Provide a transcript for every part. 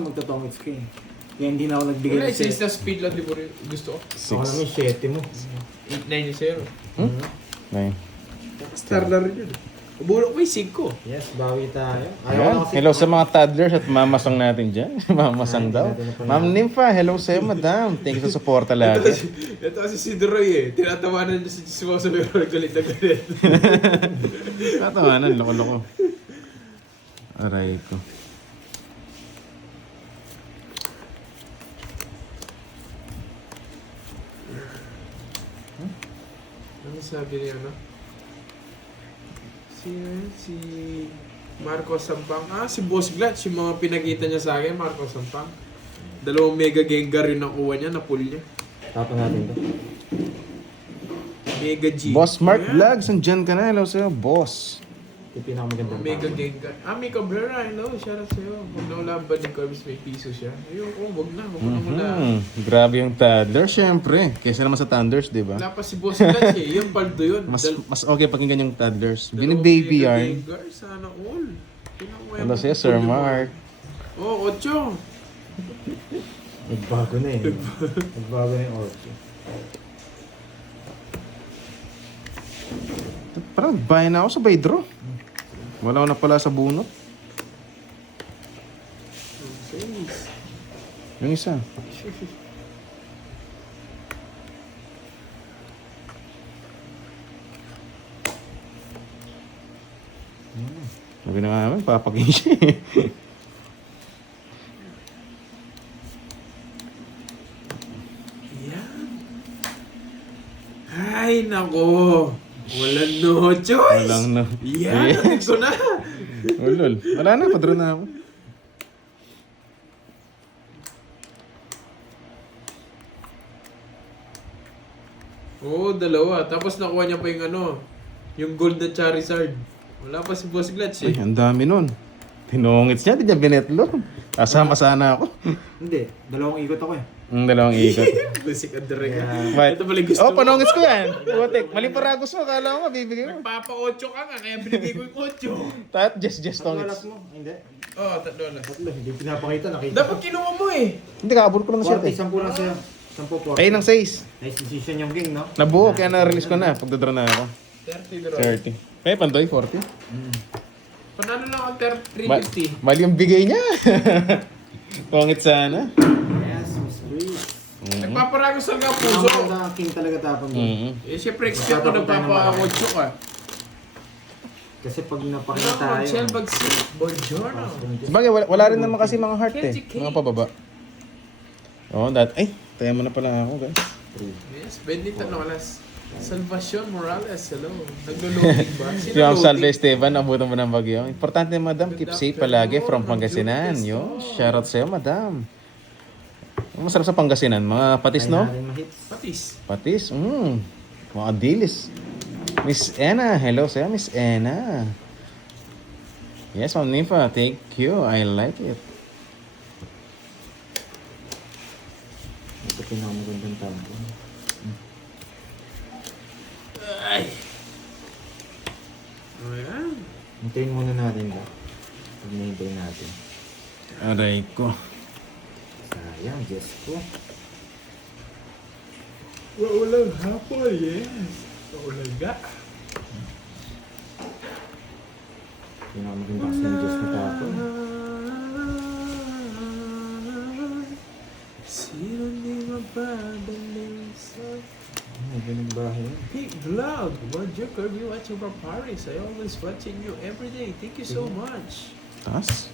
Magtotongits ka eh. Kaya hindi na ako nagbigay Wala, ng since na speed lang, di mo rin gusto ko. Ako naman yung 7 mo. 8-9 yung zero. Nine. Star na rin yun. Ubulok ko yung 5. Yes, bawi tayo. Ayan. Hello sa mga toddlers at mamasang natin dyan. Mamasang daw. Ma'am Nympha, hello sa'yo, madam. Thank you sa support talaga. Ito kasi si Droy eh. Tinatawanan niya si Jismo sa meron galit na galit. Katawanan, loko-loko. Aray ko. Ano sabi niya, no? Si Marco Sampang. Ah, si Boss Glatch. Yung mga pinakita niya sa akin, Marco Sampang. 2 Mega Gengar yung nakuha niya, na-pull niya. Tapon natin to. Mega G. Boss Mark Ayan. Vlogs, andyan ka na. Hello sa'yo, boss. Yung pinakamagandang Mega tapon. Gengar. Ah, Mika Blura, hello. Shout out sa'yo. Kung naulaban ni Corbis, may piso siya. Ayoko, wag na. Wag na muna. Grabe yung toddler, syempre. Kesa naman sa Thunders, di ba? Wala pa si Boss Glatch eh. Yung paldo yun. Mas okay pakinggan yung toddlers. Dalawang Bini-baby Mega yarn. Gengar, sana all. Hello sa'yo, Sir Mark. Oh, 8. Nagbago na eh. Nagbago na yung orto. Parang bahay na ako sa Baydro. Wala ko na pala sa bunot. Yung isa. Sabi na nga naman, papakin siya eh. Yan. Ay, nako. Walang no choice. Walang no. Yan, Yes. natin ko na. Ulol. Wala na, padro na ako. Oo, 2. Tapos nakuha niya pa yung ano, yung gold na Charizard. Wala pa si Boss Glatch Ay, eh. ang dami nun. Tinungits niya, di niya binetlo. Kasama sana ako. Hindi, 2 ikot ako eh. Ang dalawang ikot. Basic and direct. But, Ito pala gusto oh, mo. panungits ko yan. Butik, mali paragos mo. Kala ko mabibigay mo. Nagpapa-8 ka nga, kaya binigay ko yung 8. Tat, just Tatlo tongits. alas mo. Hindi. Oo, 3 na. Tatlo, hindi pinapakita. Nakita Dapat kinuha mo eh. Hindi, kaabot ko lang siya. 40, 10 lang sa'yo. 10 Ay, ng 6. Nice decision yung king, no? Nabuo, kaya na-release ko na. Pagdadraw na ako. 30 draw. 30. Eh, pandoy, 40. Panalo lang ang 350. Mali yung bigay niya. Pongit sana. Yes, Miss Breeze. Nagpaparagos lang ang Puso. puso. Ang king talaga tapon mo. Eh, syempre, expect ko nagpapa-8 ka. Kasi pag Ano napakita ang tayo. shell bag si Bonjourno? Sabagay, wala rin naman kasi mga heart eh. Mga pababa. Oh, ay, tayo mo na pala ako, guys. Yes, Bendito Nolas. Salvacion Morales, hello. Naglo-loading ba? Sino Yung Salve loading? Esteban, abutan mo ng bagyo. Importante, madam, keep safe palagi from Pangasinan. Yo, shoutout sa'yo, madam. Ang masarap sa Pangasinan, mga patis, no? Patis. Patis, mga dilis. Miss Ena, hello sa'yo, Miss Ena. Yes, Ma'am Nympha, thank you. I like it. Ito pinakamagandang tapon. Ay. Ayan. Hintayin muna natin ba? Pag nahintayin natin. Aray ko. Sayang, Diyos ko. Walang hapon, yes. Walang ga. Pinakamaganda kasi yung Diyos na tapon. Sino di mababalik sa... Ay, ganun bahay yun. Hey, vlog! Bonjour, Kirby, watching from Paris. I always watching you every day. Thank you so much. Taas?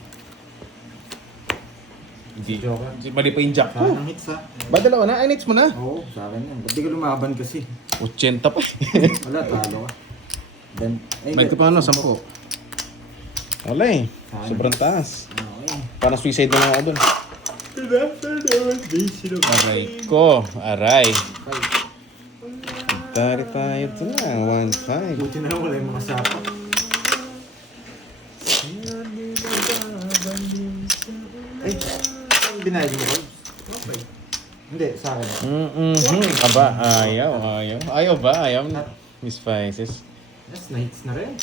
Hindi joker. Mali pa yung jack ko. Saan ang hits ha? Ba dalawa na? Ay, needs mo na. Oo, sa akin yan. Ba't di ka lumaban kasi? 80 pa. Wala, talo ka. Then, ay, May pa ano, 10. Wala eh. Sobrang taas. Okay. Parang suicide na lang ako dun. Good afternoon, busy na Aray ko. Aray. Five. Tari tayo ito na. 1-5. Buti na lang wala yung mga sapak. Ay, saan binayad mo, Carl? Okay. Hindi, sa akin. Aba, ayaw. Ayaw ba? Ayaw na. Miss Spices. Yes, na-hits na rin.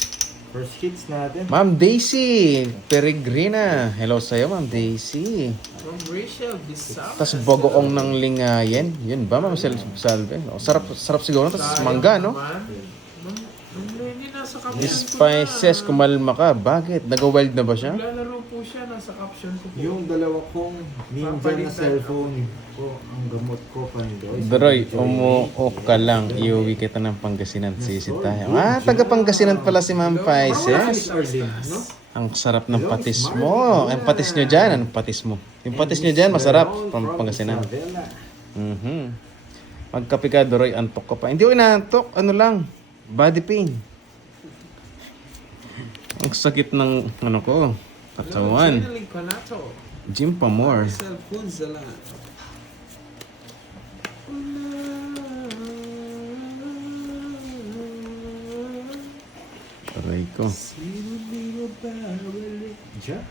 First hits natin. Ma'am Daisy Peregrina. Hello sa'yo, Ma'am Daisy. From Rachel Bisao. Tapos bagoong ng lingayen. Yun ba, Ma'am Salve? O, sarap siguro. Tapos mangga, no? Ma'am Lenny, nasa caption These ko spices, na. kumalma ka. Bakit? Nag-wild na ba siya? Naglalaro po siya, nasa caption ko po. Yung dalawa kong ninja na Papalitan. cellphone ko, ang gamot ko, Pandoy. Droy, umuo ka lang. Iuwi kita ng Pangasinan. Sisi tayo. Ah, taga Pangasinan pala si Ma'am Paises. No? Ang sarap ng patis mo. Ang patis nyo dyan, anong patis mo? Yung patis nyo dyan, masarap. Pangasinan. Magkape ka, Doroy, antok ka pa. Hindi ko inaantok, ano lang, body pain. Ang sakit ng, ano ko, katawan. Channeling Panato. Gym pa more. Marcel Punzalan. Aray ko. Sino di ba babalik? Diyan?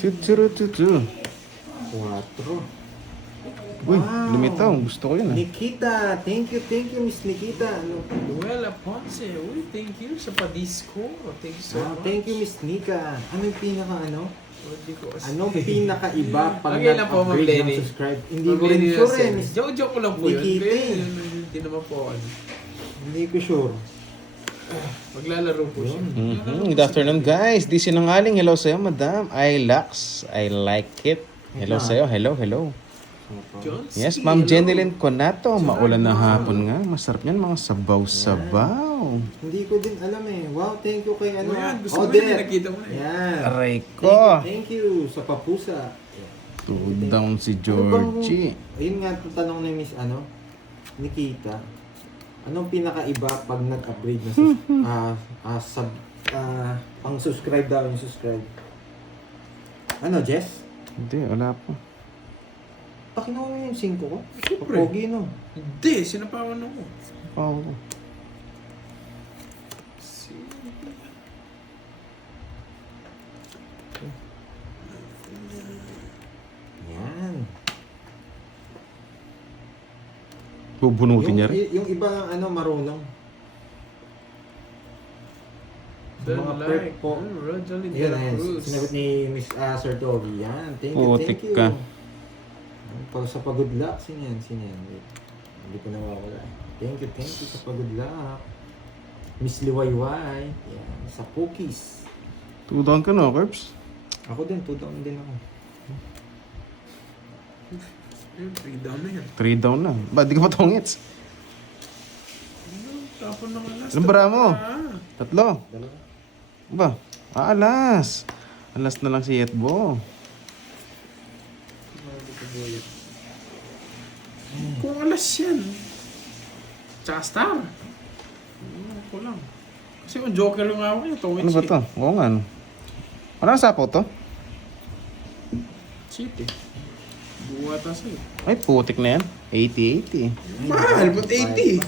Tuturututu. 4. Uy, Wow. lumitaw. Gusto ko yun ah. Nikita, thank you, Miss Nikita. Ano? Luella Ponce, uy, thank you sa padisco. Thank you so much. Thank you, Miss Nika. Ano yung pinaka ano? Hindi ko kasi. Anong pinaka-iba pag Okay lang po, Ma'am nag-upgrade Lenny. ng subscribe? Hindi ko rin sure eh. Miss. Joke ko lang po yun. Nikita Pero eh. hindi naman po ako. Hindi ko sure. Maglalaro po siya. Good afternoon guys. Di sinungaling. Hello sa'yo, madam. I Lux. I like it. Hello sa'yo. Hello, hello. Jones? Yes, Ma'am Jenilyn Conato. Maulan na hapon nga. Masarap yan, mga sabaw-sabaw. Hindi ko din alam eh. Wow, thank you kay ano. Oh, yan. Gusto ko yun, nakita mo na eh. Yan. Aray ko. Thank you sa papusa. Two down si Ano Georgie. Ayun nga, itong tanong ni Miss ano, Nikita. Anong pinakaiba pag nag-upgrade na pang subscribe daw yung subscribe? Ano, Jess? Hindi, wala po. Pakinuha mo yung 5 ko? Siyempre. Pogi no? Hindi, sinapawan ako. Oh. Yan. Bubunutin niya rin. Yung iba ano marunong. The Mga like. perk po. Rosalie Yun, De La ayun. Cruz. Sinagot ni Miss Sir Toby. Yan. Thank you, Putik thank you. ka. Pag sa pagod luck, sino yan? Wait. Hindi ko nawawala. Thank you sa pagod luck. Miss Liwayway. Yan. Sa cookies. Two down ka no, Curbs? Ako din, 2 down din ako. Yun, 3 down na yan. 3 down na. Ba, di ka pa tongits? Tapon na nga last. Anong bara mo? Ah. 3. Dalawa. Ba? Alas. Alas na lang si Yetbo. Kung alas yan. Tsaka star. Ano ko lang. Kasi yung joker yung ako niya. Ano ba to? Oo nga, ano? Ano ang sapo to? Cheap eh. Buwata sa'yo. Ay, putik na yan. 80-80. Mahal, but 80.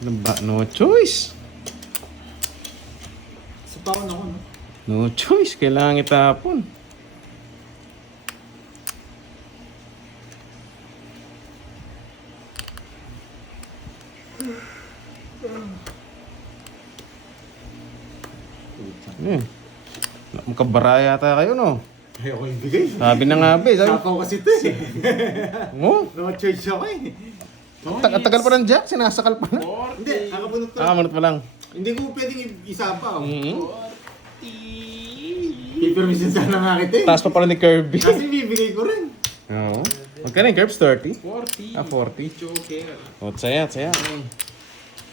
Ano ba? No choice. Sa paon ako, no? No choice. Kailangan itapon. Eh, magkabara yata kayo, no? Ayoko yung bigay. Sabi na nga, be. Sabi, Sapaw kasi ito eh. mo? No choice ako eh. Ang tagal pa ng jack, sinasakal pa na. Hindi, nakabunot ko. Manot pa lang. Hindi ko pwedeng isapaw. Mm-hmm. Pipermission sana nga kita eh. Taas pa pala ni Kirby. Kasi bibigay ko rin. Oo. Magkano yung Curbs? 30? 40. 40. Joker. O, saya.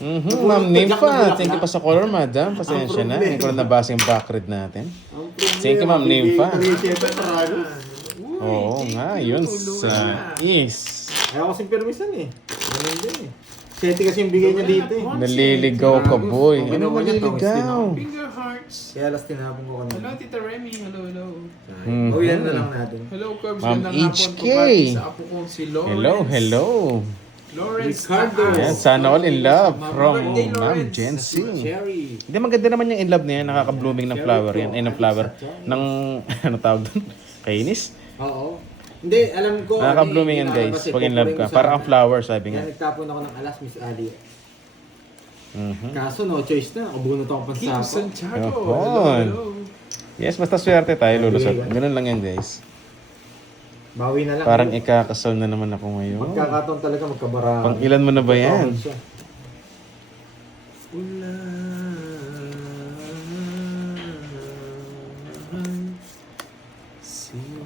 Ma'am Nympha, thank you pa sa color, madam. Pasensya na. Hindi ko na nabasa yung backread natin. Thank you, Ma'am Nympha. Oo nga, yun sa is. Ayaw kasing permission eh. Ganun din eh. Seti kasi yung bigay niya dito eh. Naliligaw ka, boy. Okay, Ano okay, maliligaw? Finger hearts. Kaya alas tinapon ko Hello, kanina. Tita Remy. Hello. Mhm. Oh, yan na lang natin. Hello, Curbs. Ma'am Gandang hapon. HK. Pabati sa apo kong si Lawrence. Hello. Lawrence Ricardo. Taas. Yan, sana all in love from Birthday, Ma'am Lawrence. Jency. Cherry. Hindi, maganda naman yung in love niya. Nakaka-blooming ng flower yan. Ay, ng flower. Ng, ano tawag doon? Kainis? Oo. Hindi, alam ko. Nakaka-blooming yan guys. Pag in love ka. Parang ang flower sabi nga. Kaya nagtapon ako ng alas, Miss Ali. Mhm. Kaso no choice na. Abunot ako Kim pansako. Santiago. Yun. Hello. Yes, basta swerte tayo lulusot. Ganun lang yan guys. Bawi na lang. Parang ikakasal na naman ako ngayon. Magkakataon talaga magkabara. Pang ilan mo na ba yan?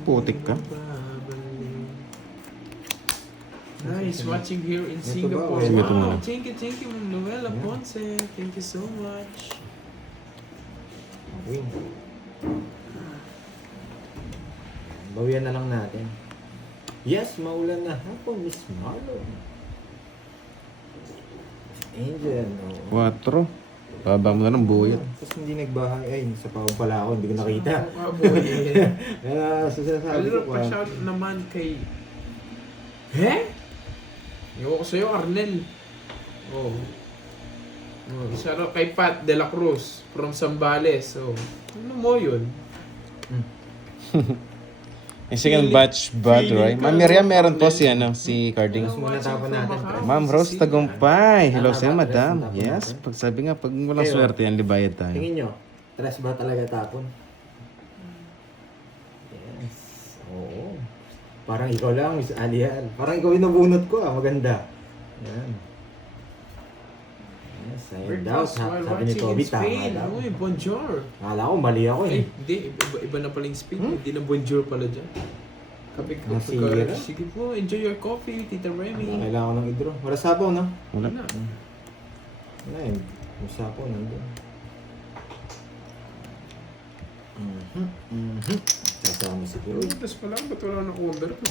Putik ka. Nice watching here in Ito Singapore. ba? Sige, ito Wow, muna. thank you, Ma'am Noela Ponce. Thank you so much. Win. Bawian na lang natin. Yes, maulan na hapon, Miss Marlon. Angel, no. 4. Baba mo na ng buyat. Tapos hindi nagbahay. Ay, sa pawang pala ako, hindi ko nakita. Ah, boy. Kaya sa sinasabi ko, Aliro pa shout naman kay... He? Ewan ko sa'yo, Arnel. Oh. Shout out kay Pat De La Cruz from Zambales. Oh. Ano mo yun? Yung second batch bad, right? Ma'am Miriam, meron po si, si Carding. Tapos muna tapon natin. Ma'am Rose Tagumpay. Hello sa'yo, madam. Yes, pag sabi nga, pag walang swerte yan, libayad tayo. Tingin nyo, tres ba talaga tapon? Yes. Oo. Parang ikaw lang, Miss Alian. Parang ikaw yung nabunot ko, maganda. Yan. Yes, I doubt. Sabi ni Toby, tama daw. Uy, bonjour. Akala ko, mali ako Ay, eh. hindi. Iba na pala yung Spain. Hindi na bonjour pala dyan. Kape ko. Nasira? Sige po, enjoy your coffee, Tita Remy. Kailangan ko ng idro. Wala sabaw, no? Wala. Na. Wala eh. Yung sabaw, nandun. Kasama si Kuya. Tapos pala, ba't wala na order ko?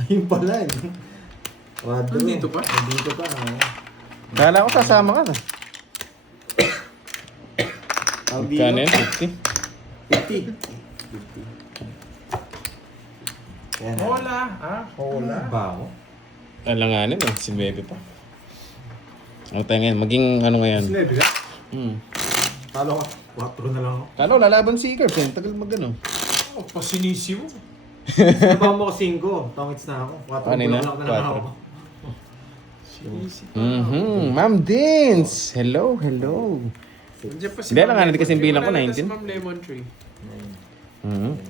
Ayun pala eh. Wadro. Nandito pa? Nandito pa. Kala ko kasama ka na. Ang Magkano dito. yan? 50? 50. Kaya na. Hola. Ah, hola. Baho. Alanganin eh, si Bebe pa. Ano tayo ngayon? Maging ano ngayon? Sinabi ka? Hmm. Talo ka. 4 na lang ako. Kala ko lalaban si Curves eh. Tagal mag-ano. Oh, pasinisi mo. Sabaw mo ko 5. Tongits na ako. 4 Ano na? lang na lang ako. Sinisi pa. Ma'am Dins! Hello, hello. Nandiyan pa si Hindi, Ma'am alanganin kasi yung Lemon bilang ko, Tree. Wala na 19. si Ma'am Lemon Tree.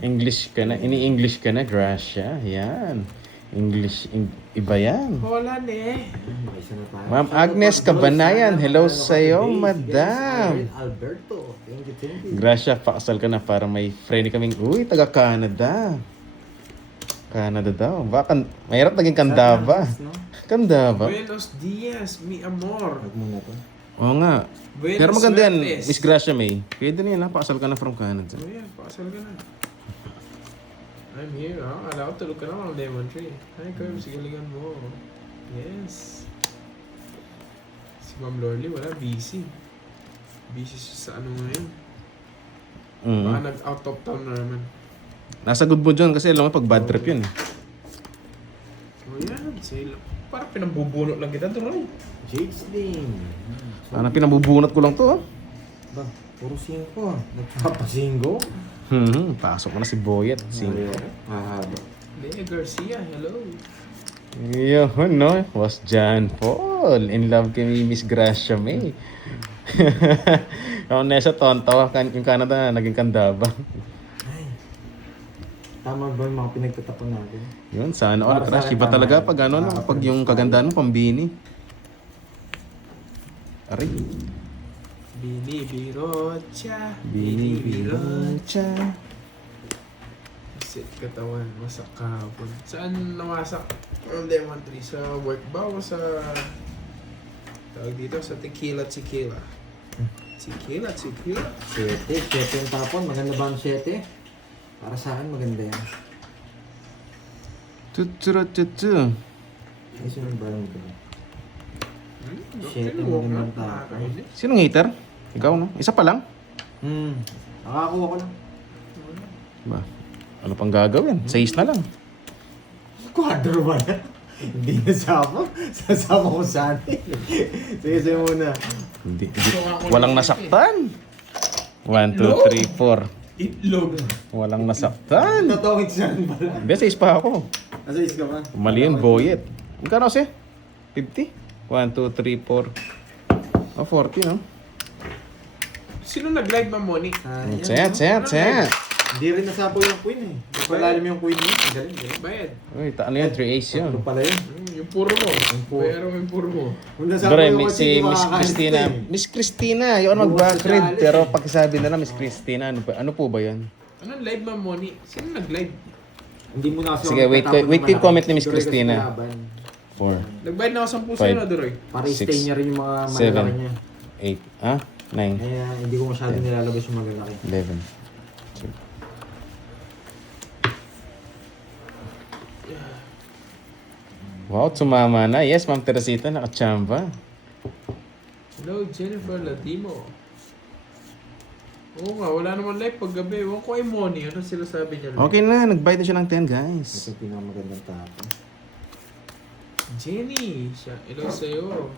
English ka na. Ini-English ka na, Gracia. Yan. English, iba yan. Hola, ne. Isa na tayo. Ma'am Agnes Cabanayan, hello sa'yo, madam. Alberto. Thank you, thank you. Gracia, pakasal ka na para may friend kaming, uy, taga Canada. Canada daw. Baka, mahirap naging Kandaba. No? Kandaba? Buenos dias, mi amor. Huwag muna to. Oo nga. Buenos Pero maganda yan, suertes. Miss Gracia May. Pwede na yan, ha? Pakasal ka na from Canada. Oh yeah, pakasal ka na. I'm here, ha? Ala ko, tulog ka na, Ma'am Lemon Tree. Hi, Curve, sigalingan mo. Yes. Si Ma'am Lorly, wala, busy. Busy siya sa ano ngayon. Baka nag-out of town na naman. Nasa good mood yun kasi alam mo pag bad trip yun. Oh yan, sila. Parang pinambubunot lang kita, Troy. Jake's Lane. Parang pinabubunot ko lang to, ha? Ba, puro 5. Nagpapasingo. Pasok mo na si Boyet. Mahaba. Lea Garcia, hello. Yun, no? Was John Paul. In love kay Miss Gracia May. Yung nesa tonto, yung Canada naging Kandaba. Ay. Tama ba yung mga pinagtatapon natin? Yun, sana all Para sa crush. akin, Iba tama talaga yan. pag ano, no? Pag yung kagandaan mo, pambini. Aray. Bini Birocha. Binibirocha. Sit katawan, masak kahapon. Saan nawasak ang lemon tree? Sa work ba o sa... Tawag dito, sa tequila. Tequila. 7. 7 yung tapon. Maganda ba ang 7? Para sa akin, maganda yan. Tuturututu. Ay, sinong ba yung ito? Shit, magandang tapon. Sinong hater? Ikaw, no? Isa pa lang? Nakakuha ko lang. Ba? Ano pang gagawin? 6 na lang. Quadro ba yan? Hindi na sapa. Sasama ko sana eh. Sige muna. Hindi. Walang nasaktan. 1, 2, 3, 4. Itlog. Walang nasaktan. Tatawid siya pala. Hindi, sa pa ako. Nasa is ka ba? Mali yun, boyet. Magkano kasi? 50? 1, 2, 3, 4. Oh, 40, no? Sino nag-live, Ma'am Moni? Set. Hindi rin nasapo yung queen eh. Hindi palalim yung queen niya. Galing, galing. Bayad. Uy, ano yan? 3 ace yun. Ito pala yun. Yung puro mo. puro. Pero yung puro mo. Kung nasapo Dore, yung si queen, Miss makakain Christina. ka eh. Miss Christina, yun mag-backread. Pero pakisabi na lang, Miss Christina, ano po ba yun? Anong live, Ma'am Moni? Sino nag-live? Hindi mo na kasi Sige, ako wait tatapon yung ng comment ni malaki. Miss Duroy kasi Christina. kalaban. 4, Nagbayad na ako 10 Five. sa'yo, Duroy. Para Six, i-stay niya rin yung mga seven. malalaki niya. 8, 9, Kaya hindi ko masyado nilalabas yung malalaki. 11. Wow, sumama na. Yes, Ma'am Teresita, nakachamba. Hello, Jennifer Latimo. Oo nga, wala naman live pag gabi. Huwag ko ay Moni. Ano sila sabi niya? Okay na, nag-buy na siya ng 10, guys. Ito yung pinakamagandang tapo. Jenny. Hello sa'yo.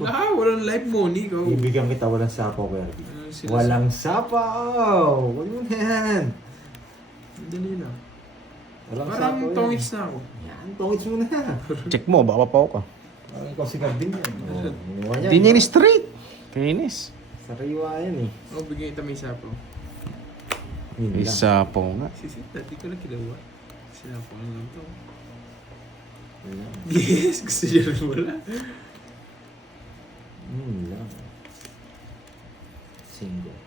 Walang live Moni. Go. Bibigyan kita walang sapaw, Werby. Ano sila Walang sapaw! Huwag mo na yan! Dali lang. Walang Parang sapaw yan. tongits na ako. Yan, tongits mo na. Check mo, baka papaw ka. Parang ikaw si Gardin yan. Oh, Hindi niya ni straight. Kainis. Sariwa yan eh. Oh, bigyan kita may sapaw. Yun lang. Isa po nga. Sisit, dati ko lang kilawa. Sinapaw lang to. Yun lang. Yes, gusto niya rin wala. Yun lang. Single.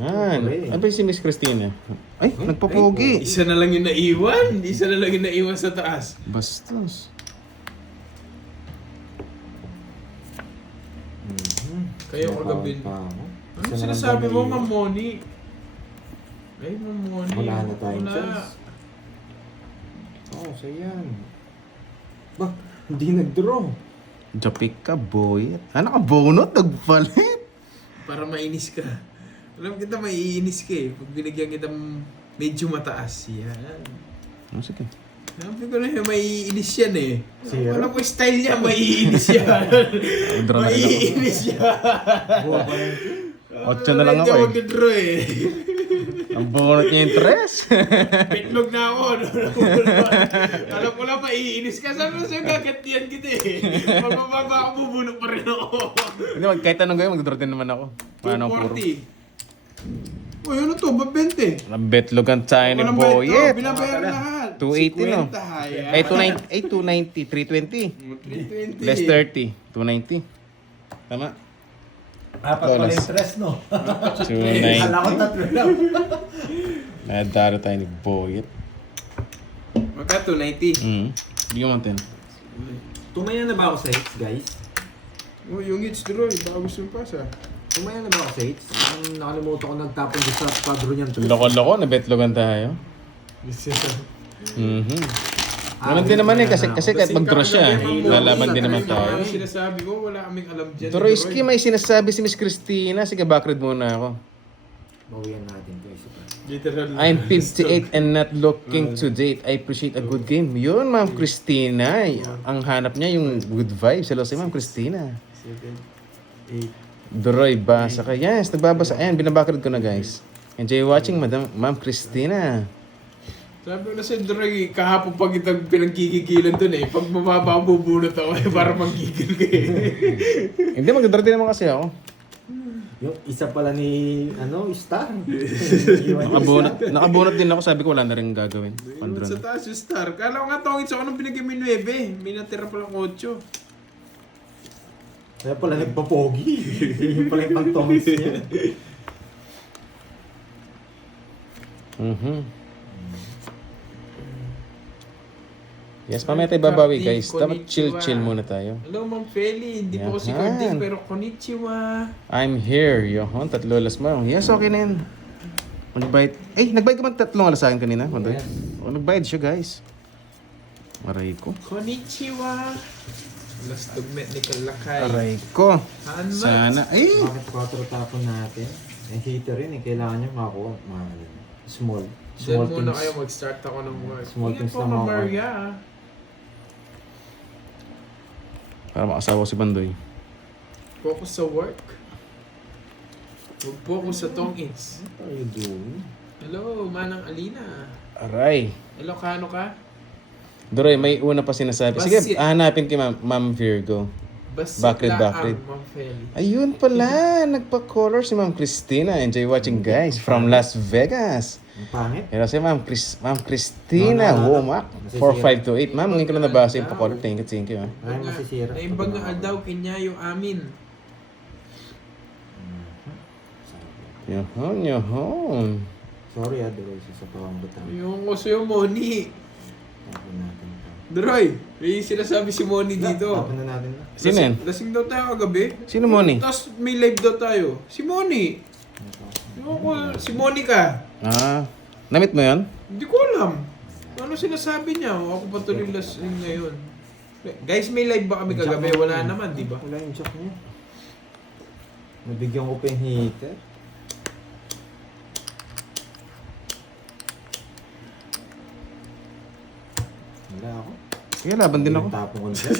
Yan. Ano ba si Miss Christina? Ay, nagpapogi. Isa na lang yung naiwan. Isa na lang yung naiwan sa taas. Bastos. Kayo kagabi. Pa ako. Ano Isa na lang sinasabi ba mo, naiwan? Ma'am Moni? Ay, Ma'am Moni. Wala na tayong Wala. chance. Oo, so yan. Ba, hindi nag-draw. Japik ka, boy. Ano ka, bonot? Nagpalit. Para mainis ka. Alam kita, maiinis ka eh. Pag binigyan kita medyo mataas. Yan. Oh, sige. Sabi ko na yun, maiinis yan eh. Zero? Alam ko style niya, maiinis yan. Draw na rin ako. Maiinis yan. Buwa pa yan. 8 na lang ako Hindi eh. mag-draw eh. Ang bonot niya yung 3. Bitlog na ako. Alam ko lang, maiinis ka. Sabi ko sa'yo, gagantihan kita eh. Magbababa ako, bubunok pa rin ako. Hindi, kahit anong gawin, mag-draw din naman ako. Paano ang puro? 240. Uy, ano to? Ba 20? Nabetlogan tayo ni Walang Boyet. binabayaran lahat. 280 no? 50, haya. Ay, 290. 320. 320. Less 30. 290. Tama? Apat pala yung stress, no? 290. Kala ko tatlo lang. Nadaro tayo ni Boyet. Magka 290. Bigyan mo 10. Tumaya na ba ako sa hits, guys? Oh, yung hits Droy, baka gusto mo pasa. Tumaya na ba ako sa hits? Nakalimutan ko nagtapon doon sa squadron niyan. Loko-loko, nabetlogan tayo. Ganun din naman eh, kasi kahit mag-draw siya, lalaban din naman tayo. Ano sinasabi ko, wala kaming alam dyan. Toroyski, may sinasabi si Miss Christina. Sige, backread muna ako. Bawian natin to isa pa. Literal. I'm 58 and not looking to date. I appreciate a good game. Yun, Ma'am Christina. Ang hanap niya yung good vibes. Hello si Ma'am Christina. 7, 8. Doroy, basa ka. Yes, nagbabasa. Ayan, binabackread ko na guys. Enjoy watching, Ma'am Christina. Sabi ko na si Droy, kahapon pa kitang pinagkikikilan dun eh. Pag mababa bubunot ako eh, para magkikil ka eh. Hindi, magdadara din naman kasi ako. Yung isa pala ni, Star. Nakabunot din ako. Sabi ko, wala na rin gagawin. Yun sa Pandron. taas yung star. Kala ko nga tongits ako nung binigyan mo 9. May natira palang 8. Kaya pala nagpapogi. Yung pala yung pang-tongits niya. Yes, mamaya tayo babawi guys. Konnichiwa. Dapat chill muna tayo. Hello, Ma'am Feli. Hindi po si Yahan. Cording, pero konnichiwa. I'm here, yohon. Tatlo alas mo. Yes, okay na yan. Nag-bite. Nag-bite ka ba 3 alas sa akin kanina? Yes. Nag-bite siya guys. Aray ko. Konnichiwa. Alas tugmet ni Kalakay. Aray ko. Hanma. Sana. Bakit 4 tapon natin? Heater rin kailangan nyo makakuha. Small. Diyan Small muna things. kayo mag-start ako ng work. Small Ingat things po, lang Ma'am ako. Maria. Para makasawa si Bandoy. Focus sa work. Mag-focus sa tong-ins. What are you doing? Hello, Manang Alina. Aray. Ilocano ka? Duroy, may una pa sinasabi. Sige, Basit. hanapin kay Ma'am Virgo. Basit Bakit, laang, bakit? Ma'am Feli. Ayun pala, nagpa-color si Ma'am Christina. Enjoy watching guys from Las Vegas. Ang pangit. Hello si Ma'am Christina Womack. 4528. Ma'am, ngayon ko lang nabasa yung pa-color. Thank you. Ah. Ay, masisira. Naimbang nga daw kinyayo amin. Yahon. Sorry Duroy, sa pawang butang. Yung ko sa'yo, Moni. Tapon natin ito. Droy, may sinasabi si Moni dito. Tapon na natin na. Sino yan? Lasing daw tayo kagabi. Sino mo ni? Tapos may live daw tayo. Si Moni. Yung ko, si Monica. Ah, namit mo yun? Hindi ko alam. Ano sinasabi niya? Ako pa tuloy lasing ngayon. Guys, may live ba kami kagabi? Wala naman, di ba? Wala yung jack niya. Nabigyan ko pa yung heater. Wala ako. Sige, laban din ako. Tapon ko siya.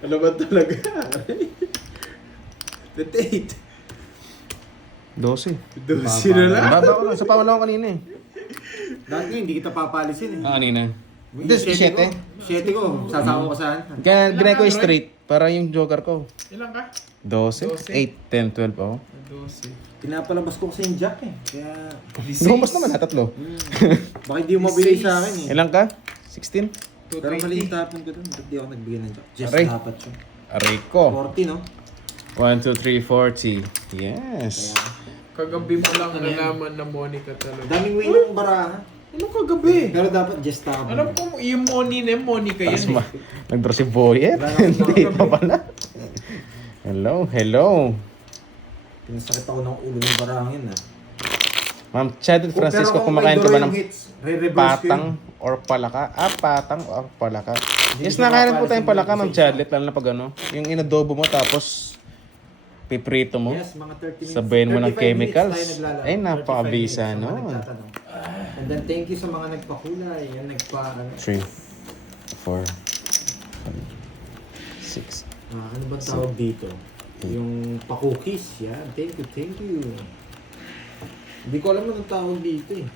Palabat talaga. The date. 12. Dosi na lang. Baba ko lang. Sa pawan ako kanina eh. Dati hindi kita papalisin eh. Ah, kanina. Yung Dos, 7. 7 ko. Sasama ko saan? Kaya ginay ko yung straight. Para yung joker ko. Ilan ka? 12, 8, 10, 12 ako. Dosi. Pinapalabas ko kasi yung jack eh. Kaya... Lumabas naman na tatlo. Baka hindi mo mabili sa akin eh. Ilang ka? 16? Pero mali yung tapon ko dun. Ba't di ako nagbigay ng jack? Just Aray. dapat siya. Aray ko. 40 no? 1, 2, 3, 40. Yes. Kagabi mo lang nalaman na Monica talaga. Daming way ng baraha. Ano kagabi? Pero dapat just tapon. Alam ko, yung Moni na yung Monica Tapos yan eh. nag-draw si Boyet. Hindi pa pala. Hello. Pinasakit ako ng ulo ng barangin ah. Ma'am Chad Francisco, Pero kung kumakain may ka ba duro ng yung hits, re-reverse ko patang yun. or palaka? Ah, patang or palaka. Hindi Yes, ko nakain po makapalas tayong yung palaka, Ma'am isa-isa. Chadlet, lalo na pag ano. Yung inadobo mo tapos piprito mo. Yes, mga 30 minutes. Sabayin mo ng 35 chemicals. minutes tayo naglalaro. Ay, napakabisa 35 minutes nun. sa mga nagtatanong. And then thank you sa mga nagpakulay. Yan ano 3, 4, 5, 6. ano bang tawag dito? Yung pakukis. Yan. Thank you. Hindi ko alam anong tawag dito eh.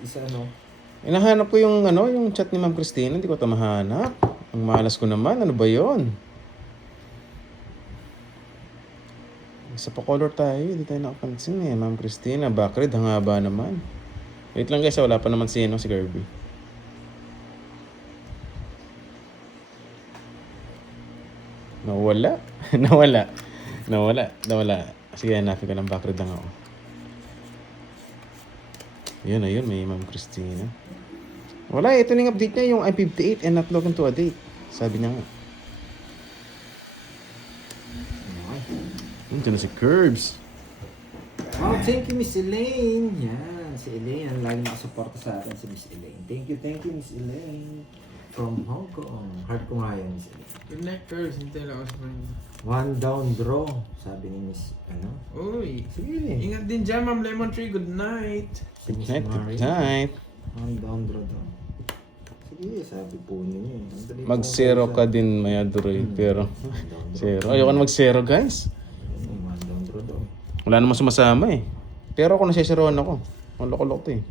Isa ano? Inahanap ko yung yung chat ni Ma'am Christina, hindi ko ito mahanap. Ang malas ko naman, ano ba 'yon? Sa pa-color tayo, hindi tayo nakapansin eh, Ma'am Christina. Backred, hangaba naman. Wait lang guys, wala pa naman si Kirby. Nawala. Nawala. Sige, hanapin ko ng backred lang ako. Ayun, may Ma'am Christina. Wala, ito na yung update niya, yung I-58 and not looking to a date. Sabi niya nga. Diyan na si Curbs. Oh, thank you Miss Elaine. Yan, si Elaine. Ang lagi nakasuporta sa atin si Miss Elaine. Thank you Miss Elaine. From Hong Kong. Heart ko nga yan, Miss Elaine. Good night, girls. Hintay lang ako sa kanya. One down draw. Sabi ni Miss, Uy. Sige. Ingat din dyan, Ma'am Lemon Tree. Good night. Si Miss Good Mari. night. One down draw daw. Sige, sabi po niyo. Mag-zero ka din, Maya Duroy. Pero, zero. Ayoko na mag-zero, guys. One down draw daw. Wala namang sumasama eh. Pero ako nasiseroan ako. Ang loko-loko to eh.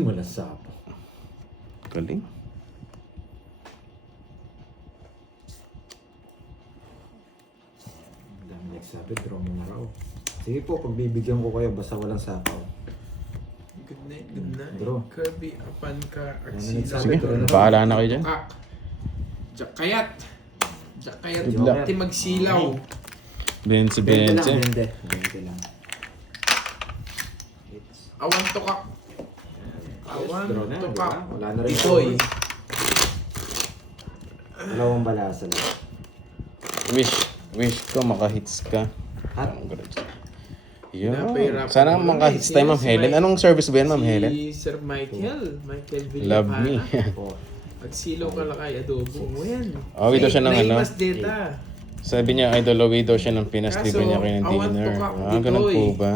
Wala sapo. Galing. Dami nagsabi, draw mo na raw. Sige po, pagbibigyan ko kayo basta walang sapaw. Good night. Draw. Kirby, apan ka, Sige. aksila. Sige, bahala na kayo dyan. Kak. Jakayat. Jakayat. Good luck. Pati magsilaw. Benzi. Bente lang. Awan to kak. Awan Draw na, to di kak. ba? Wala na rin. Itoy. Dalawang balasa lang. Wish ko makahits ka. At Yun. Pinapahirapan Sana ko lang makahits eh. tayo, Ma'am Si Helen. Mike- Anong service ba yan, Ma'am Helen? Si Sir Michael Villapana. Love me. po. Pagsilaw ka lang kay adobo mo yan. Away daw siya ng ano? Naimas data. Sabi niya, idol, away daw siya ng Pinas. Kaso, Libre niya kayo ng awan dinner. to ka, Ganun Bitoy. po ba?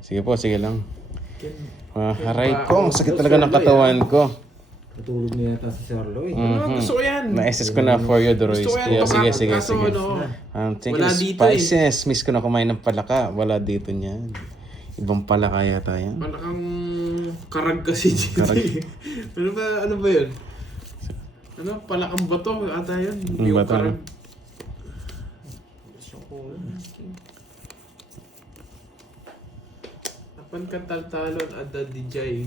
Sige po, sige lang. Ken- Haray ko, ang sakit talaga ng katawan ko. Natulog na yata si Sir Lloyd. Gusto ko yan. Na-SS ko na for you, Doroy. Gusto ko yan. Sige, sige, Kaso, sige. ano, Thank you, wala dito eh. spices. Miss ko na kumain ng palaka. Wala dito niyan. Ibang palaka yata yan. Malakang karag kasi dito. Karag. Ano ba yun? Ano, palakang bato ata yun. Yung bato, karag. Apan kataltalon ada DJ.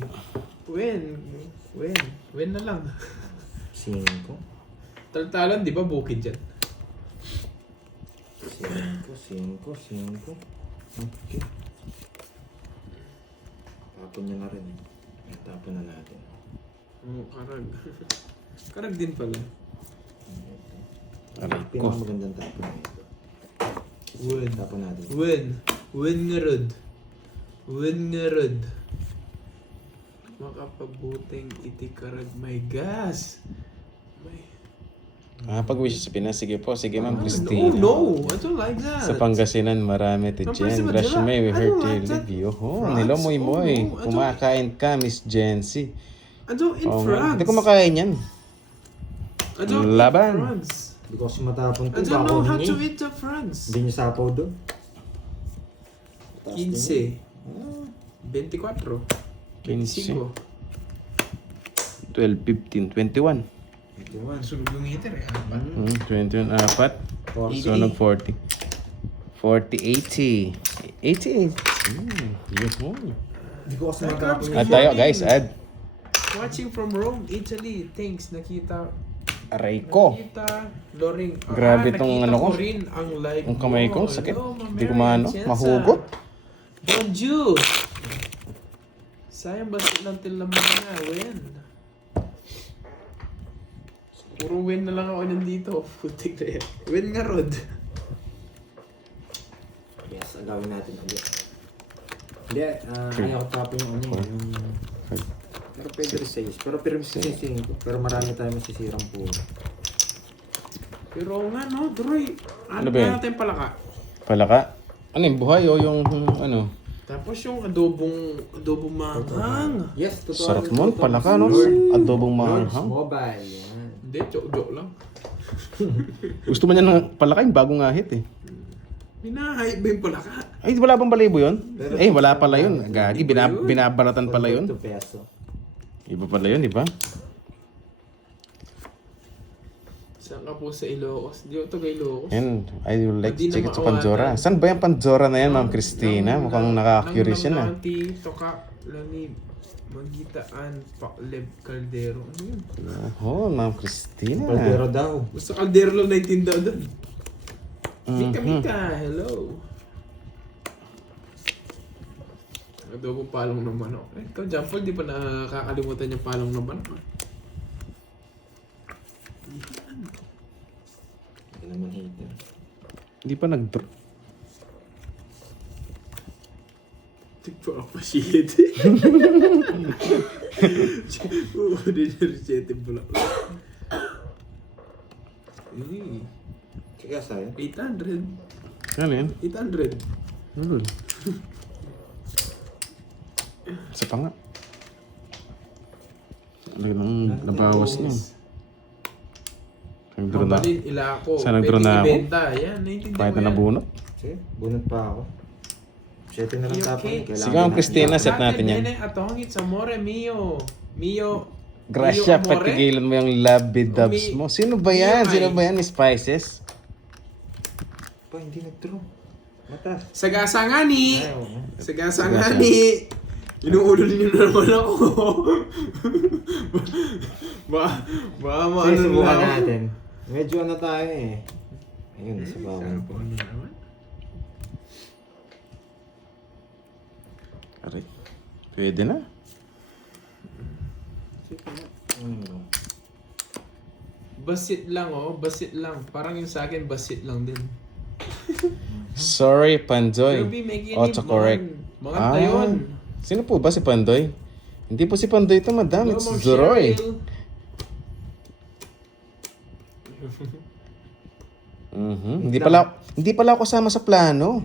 When na lang. 5. Taltalon, di ba bukid dyan? 5. Okay. Tapon niya na rin eh. Tapon na natin. Karag. Karag din pala. Aray ko. Pinakamagandang tapon na ito. When. Tapon natin. When nga rod. When nga rod. Makapabuting itikarag. My gas. Pag wish sa Pinas, sige po. Sige, Ma'am Oh, Christina. no. I don't like that. Sa Pangasinan, marami to Ma'am dyan. Christina, Grash diba? May, we I heard don't you like that. live you. Oh, Frogs? nilo moy Oh, moy. no. I don't- Kumakain ka, Miss Jency. I don't eat Oh, frogs. hindi ko makain yan. I don't Laban. eat frogs. Because matapon I to, don't know how bako to niya. eat the frogs. Hindi niyo sapaw doon. 15. 24. 15. 25. 12, 15, 21. 21. Sunog yung heater eh. 21, apat. So, 40. 40, 80. 88. Yun. Hindi ko kasi matapon Add yun. tayo, guys. Add. Watching from Rome, Italy. Thanks, nakita. Aray ko. Nakita, Loring. Grabe tong ano ko. Nakita ko rin ang live Ang kamay mo. ko, sakit. Hello, Hindi ko Mary maano, Atienza. mahugot. Bonjour. Sayang ba lang tila mga win? Puro win na lang ako nandito. Putik na yan. Win nga, Rod. Yes, agawin natin ulit. Hindi, ayaw ko tapon yung ano yung... Pero pwede rin 6. Pero pero mas kasi 5. Pero marami tayo masisirang po. Pero nga no, Droy. Ano Ano ba yan? ba natin palaka? Palaka. Ano yung buhay o yung ano? Tapos yung adobong manghang. Yes, totoo. Sarap mo, palaka no? Adobong Lord's maanghang. Mobile. Yan. Hindi, joke lang. Gusto mo niya ng palaka yung bagong ahit eh. Minahype ba yung palaka? Ay, wala bang balibo yun? Eh, wala pala yun. Gagi, binabalatan pala yun. 2 peso. Iba pala yun, di ba? Saan ka po sa Ilocos? Di ako taga Ilocos. Yan, I would like to Hindi na check it sa maawatan. Pandora. Saan ba yung Pandora na yan, Ma'am Christina? Mukhang nakaka-curious yan ah. Nanti, toka, langib, magitaan, pakleb, kaldero. Ano yun? Oh, Ma'am Christina. Pero daw. Gusto kaldero lang naitinda doon. Mika, Mhm. Mika, hello. Adobong palong ng manok. Eh, ikaw, Jampol, di pa nakakalimutan yung palong ng manok. Hindi naman hater. Hindi pa nag-drop. Tigpa ako masyete. Oo, din yung masyete bulak. Kaya sa'yo? 800. Ano yan? 800. Lulul. Isa pa nga. Ano nang nabawas niya? Nag-draw na. Mabalin, ila ako. Saan nag-draw na ako? Ibenta. Yan, naiintindihan Kahit mo na yan. nabunot. Sige, bunot pa ako. 7 na lang Okay, tapon. okay. Sige, Ma'am Christina, set natin yan. Nene, atong it's amore mio. Mio. Gracia, Mio amore? patigilan mo yung labby-dubs mo. Sino ba yan? Mio, Sino ay. ba yan? Spices? Pa, hindi nag-draw. Mata. Sagasa nga ni. Ay, oo. Sagasa nga ni. Inuulo niyo na naman ako. ba Sige, ano subukan lang. natin. Medyo ano tayo eh. Ayun, sa bawang. Ano naman? Aray. Pwede na. Basit lang oh, basit lang. Parang yung sa akin, basit lang din. Sorry, Pandoy. Ruby, may ginib, Autocorrect. Mga tayon. Sino po ba si Pandoy? Hindi po si Pandoy ito, madam. Hello, It's Ma'am Zoroy. Cheryl. Hindi pala ako kasama sa plano.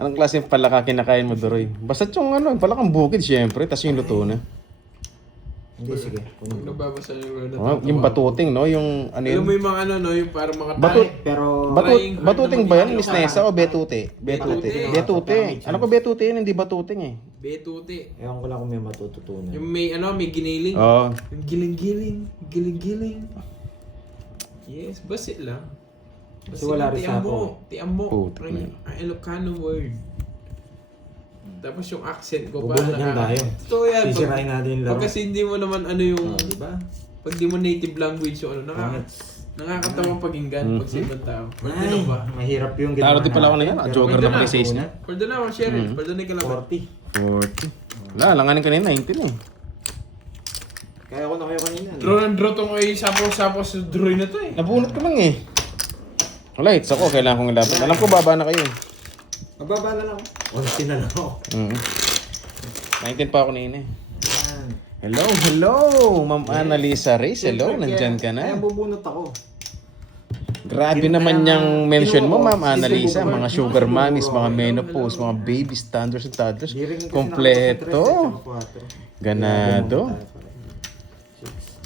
Anong klase ng palaka kinakain mo, Doroy? Basta yung ano, palakang bukid syempre, tas yung luto na. Hindi, sige. Pag nababasa yung Oh, yung batuting, no? Yung ano Alam yun? mo yung mga ano, no? Yung parang mga Batut. tae. Pero, Batuting ba yan? Miss Nessa o betute? Betute. Betute. Ano ko betute yun? Hindi batuting eh. Betuti. ewan ko lang kung may matututunan. Yung may ano, may giniling. Oo. Yung giling-giling. Giling-giling. Yes, basit lang. Kasi wala rin sa ako. Tiamo. Putik na yun. Ang Ilocano word. Tapos yung accent ko pa. Bubunot yan tayo. Totoo yan. Sisirain natin yung laro. Pag kasi hindi mo naman ano yung... Oh, diba? Pag di mo native language yung ano, nakakatawang pakinggan pag sa ibang tao. Pwede na ba? Mahirap yung Taro din pala ako na yan. Pero Joker pwede naman na. ni Says na. Pwede na ako, share it. Pwede na ka lang. 40. 40. Wala, langanin kanina, 19 eh. Kaya ako na kayo kanina. Draw ng draw tong ay sapaw-sapaw sa draw na to eh. Nabunot ko lang eh. Wala, it's ako. Kailangan kong ilapit. Alam ko, baba na kayo. Mababa na lang. 11 na lang ako. 19 pa ako kanina eh. Yan. Hello, Ma'am Annalisa Reyes. Hello, nandyan ka Kaya na. bubunot ako. Grabe naman yung mention mo, Ma'am Annalisa. Mga sugar mommies, mga menopause, mga baby standards and toddlers. Di rin kasi Kompleto. nakaka-stress, Ganado.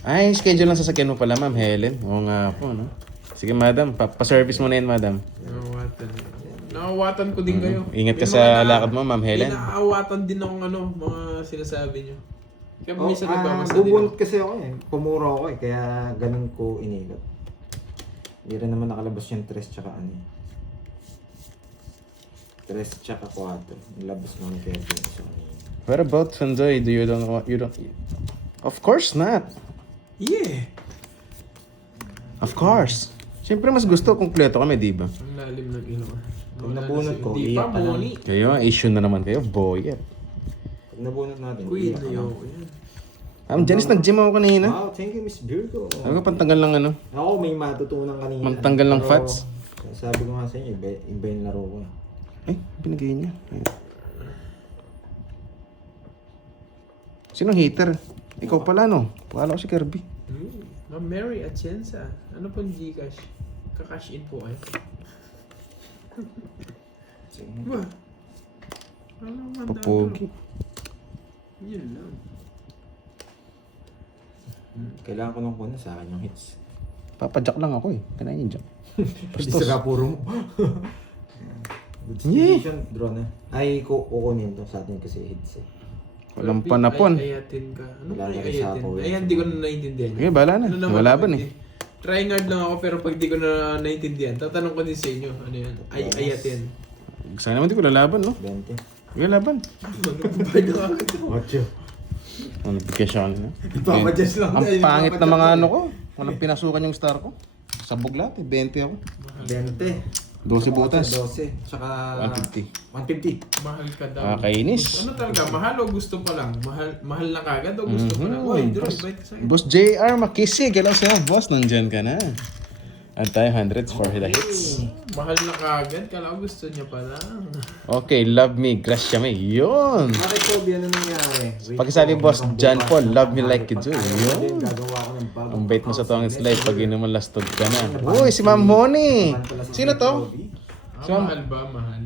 Ay, schedule lang sasakyan mo pala, Ma'am Helen. Oo nga po, no? Sige, madam. Pa-service mo na yun, madam. Nakawatan. Nakawatan ko din kayo. Ingat ka May sa mga lakad mo, Ma'am Helen. Inaawatan din akong ano, mga sinasabi nyo. Kaya minsan nagbabasa din bubunot ako. kasi ako eh. Pumura ako eh. Kaya ganun ko inigot. Hindi rin naman nakalabas yung 3 tsaka ano eh. 3 tsaka 4. Nilabas mo ng 30 yung isa kanina. What about Sandoy? Do you don't want, you don't... Of course not. Yeah! Of course. Siyempre mas gusto kumpleto kami, di ba? Ang lalim ng ilo. Pag nabunot ko, Di pa, iyak ka lang. Moni. Kayo, issue na naman kayo, boy. Pag nabunot natin, Queen iyak na ka lang. yun. Janice, nag-gym ako kanina. Wow, thank you Miss Virgo. Ano ka, pantanggal lang ano? Ako may matutunan kanina. Mantanggal ng Pero, fats? Sabi ko nga sa inyo, iba yung laro ko eh. Ay, binigay niya. Ayun. Sinong hater? Ikaw pala, no? Pakala ko si Kirby. Ma'am Mary Atienza. Ano pong Gcash? Kakash in po ay. Sige. Ba? Ano man Papogi. Yun lang. Kailangan ko nung kuna sa akin yung hits. Papadyak lang ako eh. Kanayin dyan. Hindi sila puro mo. Good situation, draw na. Ay, kukunin to sa atin kasi hits eh. Walang panapon. Ayatin ka. Ano Wala ba na rin ayatin? sa ako. Ayan, di ko na naiintindihan. Okay, bahala na. Ano naman Wala ako, ba eh. Trying hard lang ako pero pag di ko na naiintindihan, tatanong ko din sa inyo. Ano yan? Ayatin. Sana naman di ko lalaban, no? 20. Okay, laban. Ano ba na 8. Ano, bigyan siya kanina. Ipapadjust lang Ang tayo, pangit na ipapadjust mga lang. ano ko. Walang pinasukan yung star ko. Sabog lahat eh. 20 ako. 20. 12 butas. 12. Tsaka 150. 150. Mahal ka daw. Kakainis. Ano talaga? Mahal o gusto pa lang? Mahal na kagad o gusto pa lang? Uy, Droy, bait ka sa'yo. Boss JR Makisig. Hello sa'yo, boss. Nandyan ka na. At tayo, hundreds for the hits. Mahal na kagad? Kala ko gusto niya pa lang. Okay, love me. Gracia me. Yun. Bakit Kobe, ano nangyari? Wait Pakisabi, ko, boss hanggang John bukas. Paul. Love me like you do. Then, Yun. gagawa ko ng bago. Ang bait mo sa tongits life pag inuman lastod ka na. Uy, si Ma'am Moni. Sino to? So, Mahal ba? Mahal.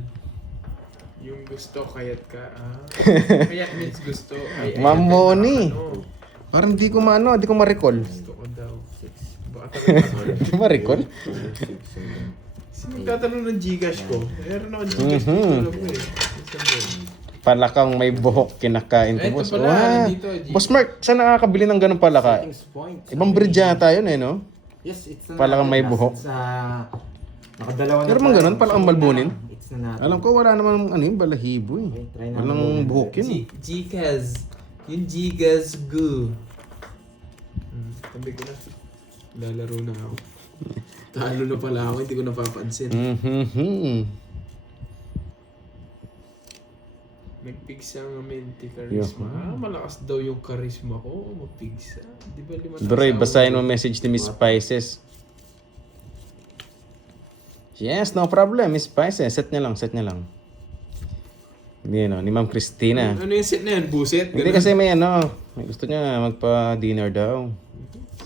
Yung gusto, kayat ka. Kayat means gusto. Ay, Ma'am ayatin Moni. na ano. Parang di ko maano, di ko ma-recall. Gusto ko daw. Baka talaga. Di ma-recall? Sino tatanong ng Gcash ko? Meron ako Gcash dito. Alam ko eh. Palakang may buhok kinakain ko, Ito boss. pala, Wow. dito, G. Boss Mark, saan nakakabili ng ganun palaka? Settings point. Ibang bridge yata yun eh, no? Yes, it's na Palakang may natin. buhok. Sa nakadalawa na Meron bang tayo. ganun? Palakang So, malbunin? It's na natin. Alam ko wala naman ano yung balahibo eh. Okay, try natin Walang bunin. buhok yun eh. Gcash. Yung Gcash go. Sabi ko na. Lalaro na ako. Talo na pala ako, hindi ko napapansin. Nagpigsa ang mente charisma. Malakas daw yung charisma ko. Magpigsa. Di ba 5 Droy, basahin mo message ni Miss Spices. Yes, no problem, Miss Spices. Set niya lang. Hindi, no? Ni Ma'am Christina. Ano yung set na yan? Buset? Hindi kasi may ano, may gusto niya magpa-dinner daw.